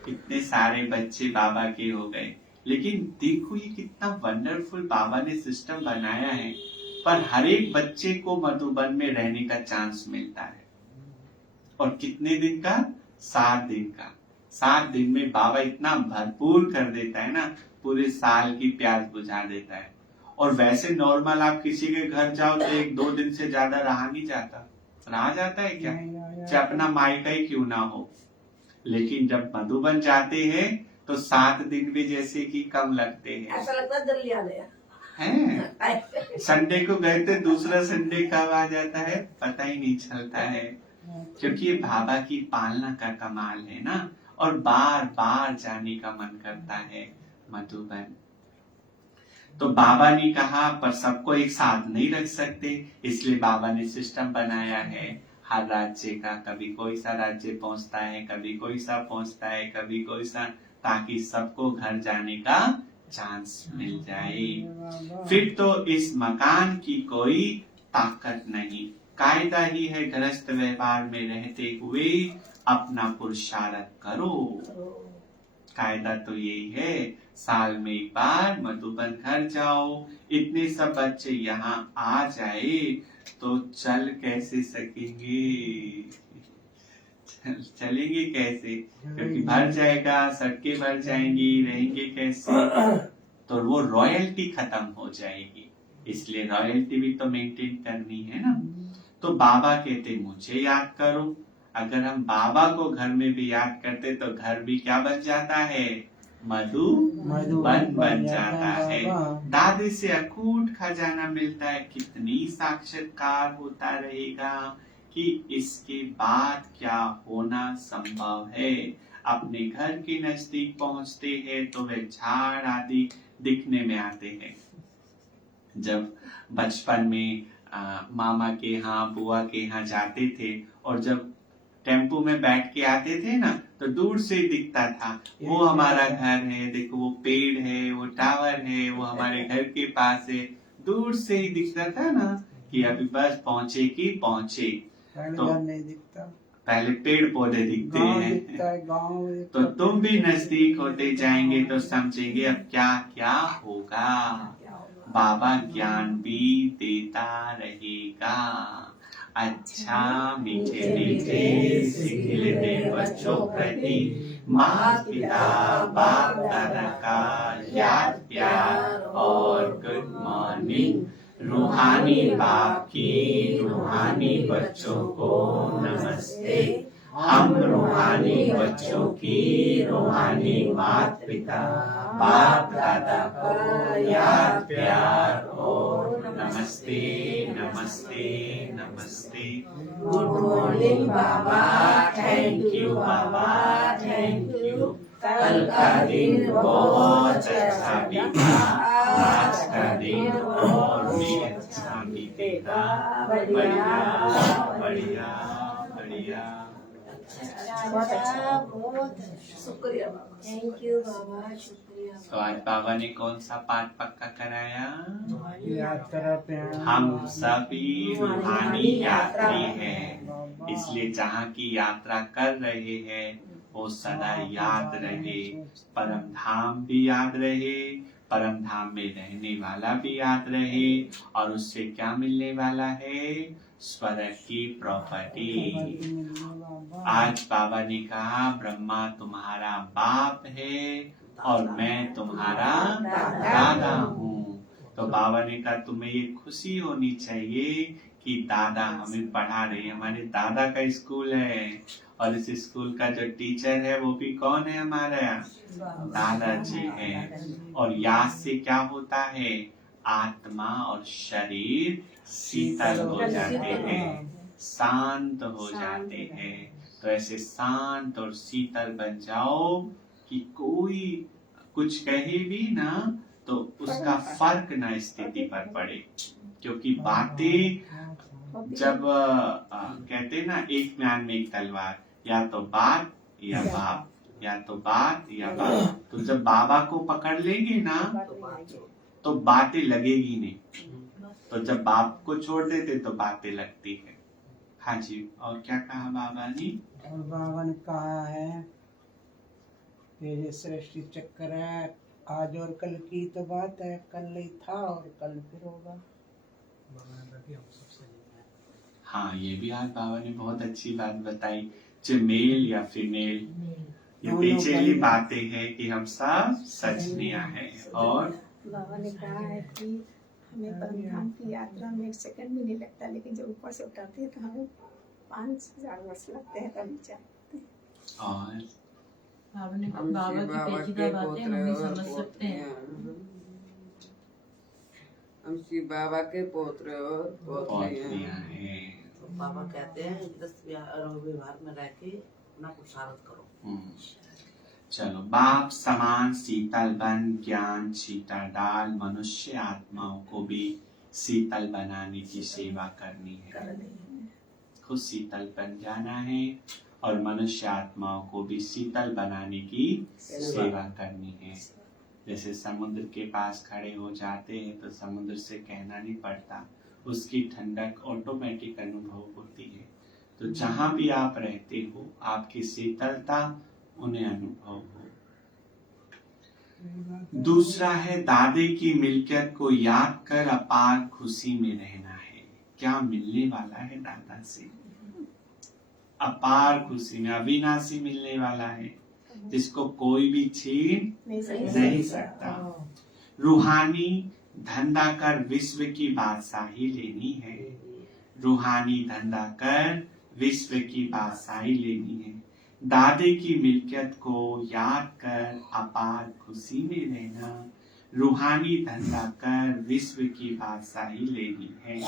इतने सारे बच्चे बाबा के हो गए। लेकिन देखो ये कितना वंडरफुल बाबा ने सिस्टम बनाया है। पर हर एक बच्चे को मधुबन में रहने का चांस मिलता है। और कितने दिन का? 7 दिन का। 7 दिन में बाबा इतना भरपूर कर देता है ना, पूरे साल की प्यास बुझा देता है। और वैसे नॉर्मल आप किसी के घर जाओ तो 1-2 दिन से ज्यादा रहा नहीं जाता। रहा जाता है क्या? चाहे अपना मायका ही क्यों ना हो। लेकिन जब मधुबन जाते हैं तो 7 दिन भी जैसे कि कम लगते हैं। ऐसा लगता है दिल्ली आ गया है। संडे को गए थे, दूसरा संडे कब आ जाता है पता ही नहीं चलता है। क्योंकि ये बाबा की पालना का कमाल है ना। और बार बार जाने का मन करता है मधुबन। तो बाबा ने कहा पर सबको एक साथ नहीं रख सकते, इसलिए बाबा ने सिस्टम बनाया है हर राज्य का। कभी कोई सा राज्य पहुंचता है, कभी कोई सा पहुंचता है, कभी कोई सा, ताकि सबको घर जाने का चांस मिल जाए। फिर तो इस मकान की कोई ताकत नहीं। कायदा ही है गृहस्थ व्यवहार में रहते हुए अपना पुरुषार्थ करो। कायदा तो यही है, साल में एक बार मधुबन घर जाओ। इतने सब बच्चे यहाँ आ जाए तो चल कैसे सकेंगे? चलेंगे कैसे? क्योंकि भर जाएगा, सड़कें भर जाएंगी, रहेंगे कैसे? तो वो रॉयल्टी खत्म हो जाएगी, इसलिए रॉयल्टी भी तो मेंटेन करनी है ना। तो बाबा कहते मुझे याद करो। अगर हम बाबा को घर में भी याद करते तो घर भी क्या बन जाता है, मधुबन बन जाता है। दादी से अकूट खजाना मिलता है, कितनी साक्षात्कार होता रहेगा कि इसके बाद क्या होना संभव है। अपने घर के नजदीक पहुंचते हैं तो वे झाड़ आदि दिखने में आते हैं। जब बचपन में मामा के यहाँ बुआ के यहाँ जाते थे और जब टेम्पो में बैठ के आते थे ना तो दूर से ही दिखता था वो हमारा घर है, देखो वो पेड़ है, वो टावर है, वो हमारे घर के पास है। दूर से ही दिखता था ना कि अभी बस पहुंचे कि पहुंचे। तो नहीं दिखता, पहले पेड़ पौधे दिखते हैं, तो तुम भी नजदीक होते जाएंगे तो समझेंगे अब क्या क्या होगा। बाबा ज्ञान भी देता रहेगा। अच्छा मीठे मीठे सिखिलते बच्चों प्रति माता पिता बाप दादा का याद प्यार और गुड मॉर्निंग। रूहानी बाप की रूहानी बच्चों को नमस्ते। हम रूहानी बच्चों की रूहानी माता पिता बाप दादा को याद प्यार और नमस्ते नमस्ते नमस्ते। Good morning Baba, thank you Baba, thank you. कल का दिन बहुत अच्छा बीता, आज का दिन और भी अच्छा बीतेगा। बढ़िया बढ़िया बढ़िया। बहुत शुक्रिया बाबा, थैंक यू बाबा, शुक्रिया। तो आज बाबा ने कौन सा पाठ पक्का कराया? याद कराते हैं। हम सभी रूहानी यात्री हैं, इसलिए जहाँ की यात्रा कर रहे हैं वो सदा याद रहे, परम धाम भी याद रहे, परम धाम में रहने वाला भी याद रहे, और उससे क्या मिलने वाला है, स्वर्ग की प्रॉपर्टी। आज बाबा ने कहा ब्रह्मा तुम्हारा बाप है और मैं तुम्हारा दादा हूँ। तो बाबा ने कहा तुम्हें ये खुशी होनी चाहिए कि दादा हमें पढ़ा रहे हैं। हमारे दादा का स्कूल है और इस स्कूल का जो टीचर है वो भी कौन है, हमारा दादाजी है। और याद से क्या होता है, आत्मा और शरीर शीतल हो जाते हैं, शांत हो जाते हैं। तो ऐसे शांत और शीतल बन जाओ कि कोई कुछ कहे भी ना तो उसका फर्क ना स्थिति पर पड़े। क्योंकि बातें जब कहते ना एक म्यान में एक तलवार, या तो बात या बाप, या तो बात या बाप। तो जब बाबा को पकड़ लेंगे ना तो बातें लगेगी नहीं, तो जब बाप को छोड़ देते तो बातें लगती है। हाँ जी, और क्या कहा बाबा ने? और बाबा ने कहा है ये सृष्टि चक्कर है, आज और कल की तो बात है, कल नहीं था और कल फिर होगा। हाँ, ये भी आज बाबा ने बहुत अच्छी बात बताई, जो मेल या फीमेल, ये पेचीली बातें हैं कि हम सब सजनिया हैं। और बाबा ने कहा है कि हमें परमधाम की यात्रा में 1 सेकंड भी नहीं लगता, लेकिन जब ऊपर से उतरते हैं तो हमें 5000 वर्ष लगते हैं तभी जाते हैं। और बाबा की पेचीदा बातें हम भी समझ सकते हैं। हम शिव बाबा के पोत्र और पोत्रियां हैं। तो बाबा कहते हैं कि 10 व्यवहार में रह के अपना पुरुषार्थ करो। चलो, बाप समान शीतल बन ज्ञान छीटा डाल, मनुष्य आत्माओं को भी शीतल बनाने की सेवा करनी है। खुद शीतल बन जाना है और मनुष्य आत्माओं को भी शीतल बनाने की सेवा करनी है। जैसे समुद्र के पास खड़े हो जाते हैं तो समुद्र से कहना नहीं पड़ता, उसकी ठंडक ऑटोमेटिक अनुभव होती है। तो जहाँ भी आप रहते हो आपकी शीतलता उन्हें अनुभव हो। दूसरा है दादे की मिल्कियत को याद कर अपार खुशी में रहना है। क्या मिलने वाला है दादा से? अपार खुशी में, अविनाशी मिलने वाला है जिसको कोई भी छीन नहीं सकता। रूहानी धंधा कर विश्व की बादशाही लेनी है। रूहानी धंधा कर विश्व की बादशाही लेनी है। दादे की मिल्कियत को याद कर अपार खुशी में रहना। रूहानी धंधा कर विश्व की बादशाही लेनी है।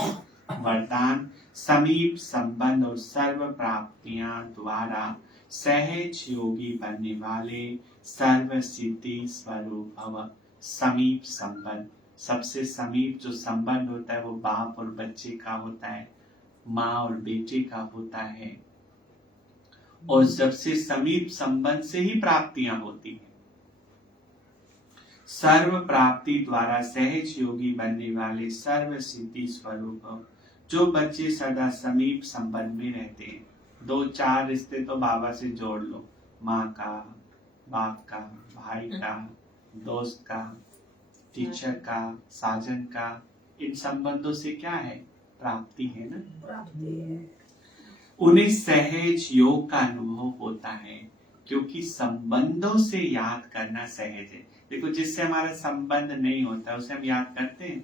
वरदान समीप संबंध और सर्व प्राप्तियां द्वारा सहज योगी बनने वाले सर्व सिद्धि स्वरूप भव। समीप संबंध, सबसे समीप जो संबंध होता है वो बाप और बच्चे का होता है, माँ और बेटे का होता है, और सबसे समीप संबंध से ही प्राप्तियां होती हैं। सर्व प्राप्ति द्वारा सहज योगी बनने वाले सर्व सिद्धि स्वरूप जो बच्चे सदा समीप संबंध में रहते हैं। 2-4 रिश्ते तो बाबा से जोड़ लो, माँ का, बाप का, भाई का, दोस्त का, टीचर का, साजन का। इन संबंधों से क्या है? प्राप्ति है ना, प्राप्ति है। उन्हें सहज योग का अनुभव होता है, क्योंकि संबंधों से याद करना सहज है। देखो, जिससे हमारा संबंध नहीं होता उसे हम याद करते हैं,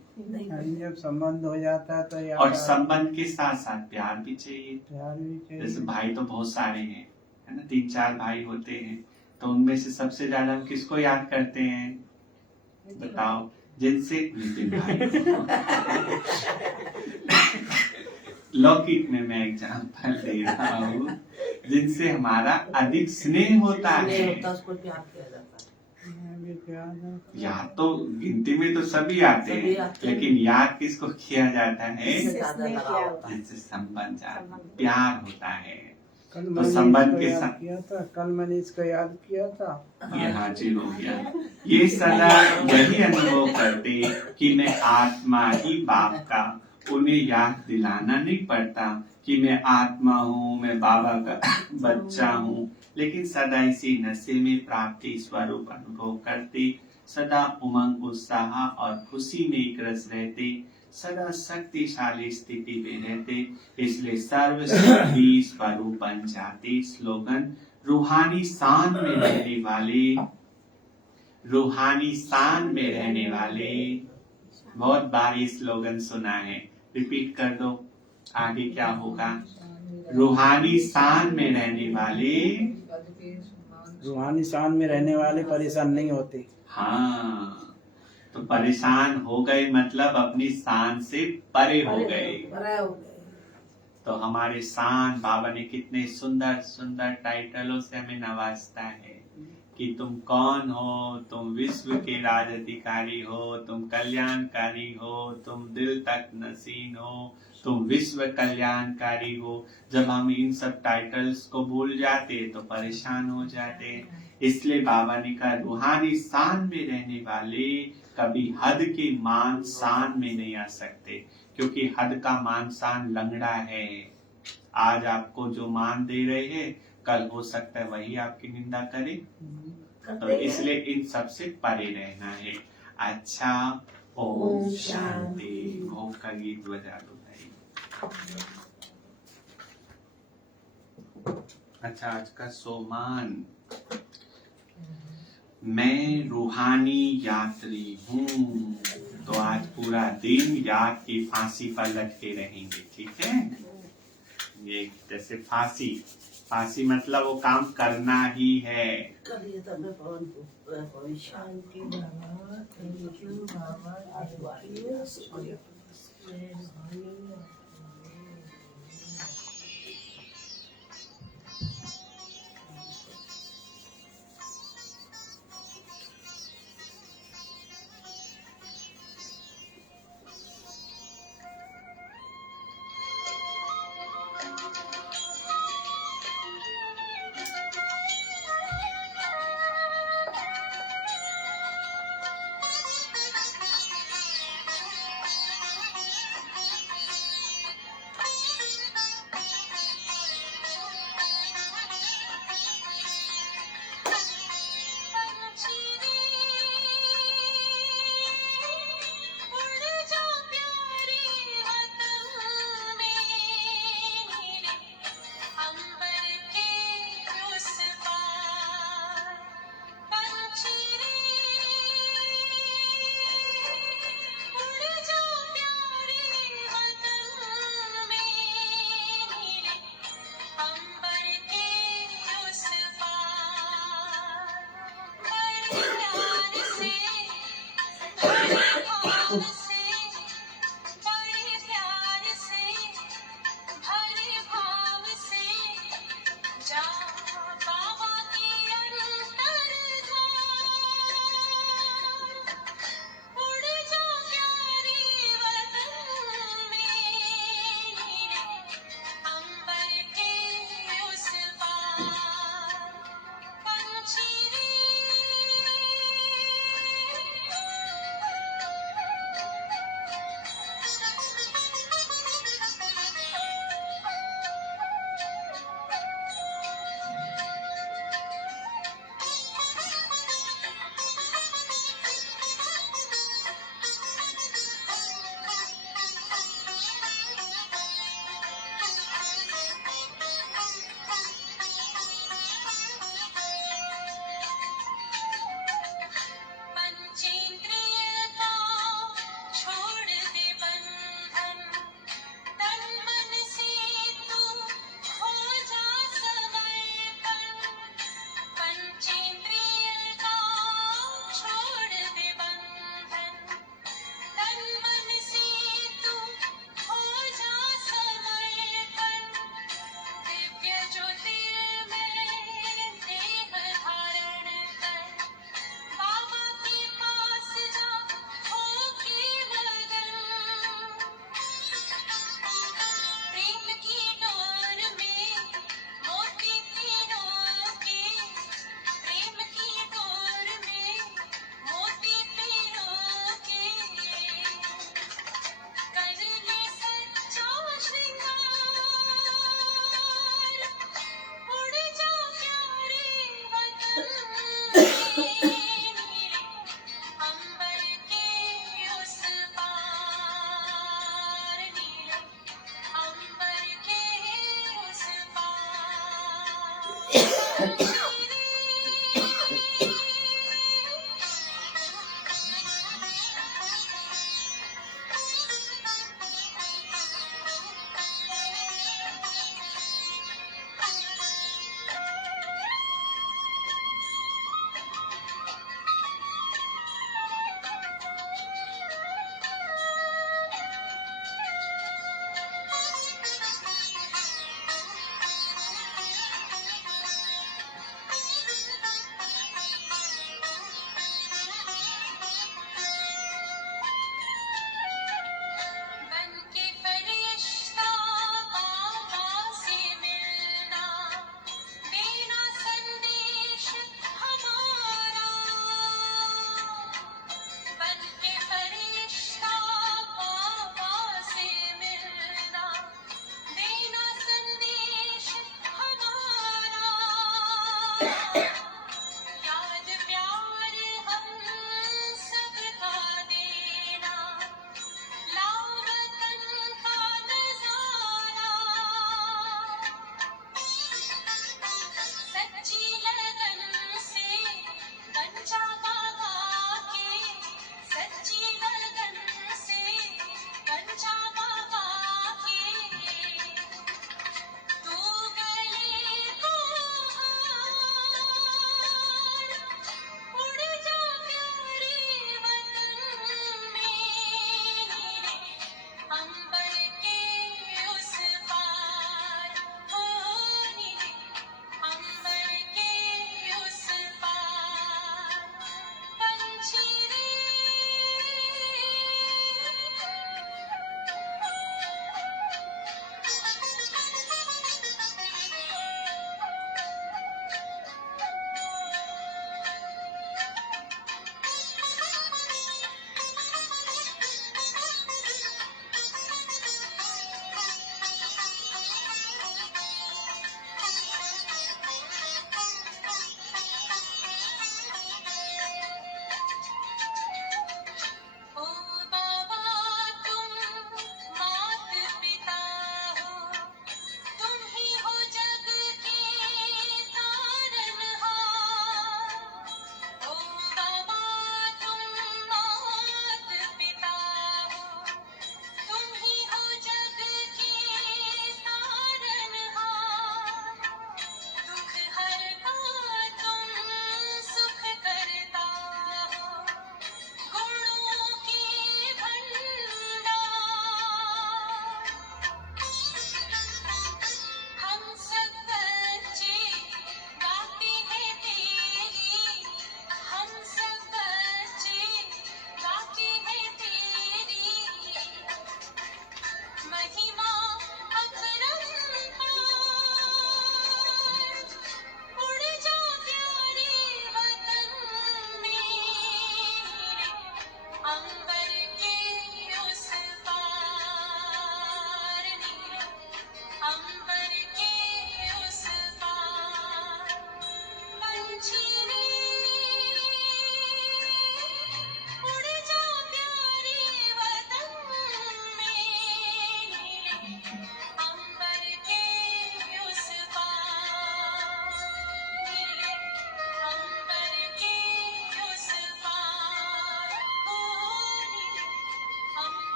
अभी जब संबंध हो जाता है तो याद और संबंध के साथ साथ प्यार भी चाहिए। प्यार भी चाहिए। जैसे भाई तो बहुत सारे हैं, है ना, 3-4 भाई होते हैं, तो उनमें से सबसे ज्यादा हम किसको याद करते हैं? बताओ, जिनसे नितिन भाई लौकिक में मैं एग्जाम्पल दे रहा हूँ, जिनसे हमारा अधिक स्नेह होता है। उसको प्यार किया जाता है। मैं भी प्यार है। याद तो गिनती में तो सभी आते सभी हैं, आते हैं। लेकिन याद किसको किया जाता है? जिससे ज्यादा लगाव होता है। जिनसे संबंध ज्यादा, प्यार होता है। कल तो मैंने संबंध इसको के याद साथ किया था, कल मैंने इसको याद किया था। ये हाजिर हो गया। ये सदा यही अनुभव करते कि मैं आत्मा ही बाप का, उन्हें याद दिलाना नहीं पड़ता कि मैं आत्मा हूँ, मैं बाबा का बच्चा हूँ, लेकिन सदा इसी नशे में प्राप्ति स्वरूप अनुभव करते, सदा उमंग उत्साह और खुशी में एक रस रहते, सदा शक्तिशाली स्थिति में रहते, इसलिए सर्व सिद्धि स्वरूप बन जाते। स्लोगन रूहानी शान में रहने वाले, रूहानी शान में रहने वाले। बहुत बार ये स्लोगन सुना है, रिपीट कर दो, आगे क्या होगा? रूहानी शान में रहने वाले, रूहानी शान में रहने वाले परेशान नहीं होते। हाँ, तो परेशान हो गए मतलब अपनी शान से परे हो गए। तो हमारे शान बाबा ने कितने सुंदर सुंदर टाइटलों से हमें नवाजता है कि तुम कौन हो, तुम विश्व के राज अधिकारी हो, तुम कल्याणकारी हो, तुम दिल तक नसीन हो, तुम विश्व कल्याणकारी हो। जब हम इन सब टाइटल्स को भूल जाते तो परेशान हो जाते। इसलिए बाबा ने कहा रूहानी शान में रहने वाले कभी हद के मान शान में नहीं आ सकते, क्योंकि हद का मान शान लंगड़ा है। आज आपको जो मान दे रहे हैं, कल हो सकता है वही आपकी निंदा करे, तो इसलिए इन सब से परे रहना है। अच्छा, ओम शांति। भोग का गीत बजा दो भाई। अच्छा, आज का सोमान, मैं रूहानी यात्री हूँ, तो आज पूरा दिन याद की फांसी पर लटके रहेंगे, ठीक है? ये जैसे फांसी, फांसी मतलब वो काम करना ही है। करिए तब मैं पवन शांति बाबा, थैंक यू बाबा, हाँ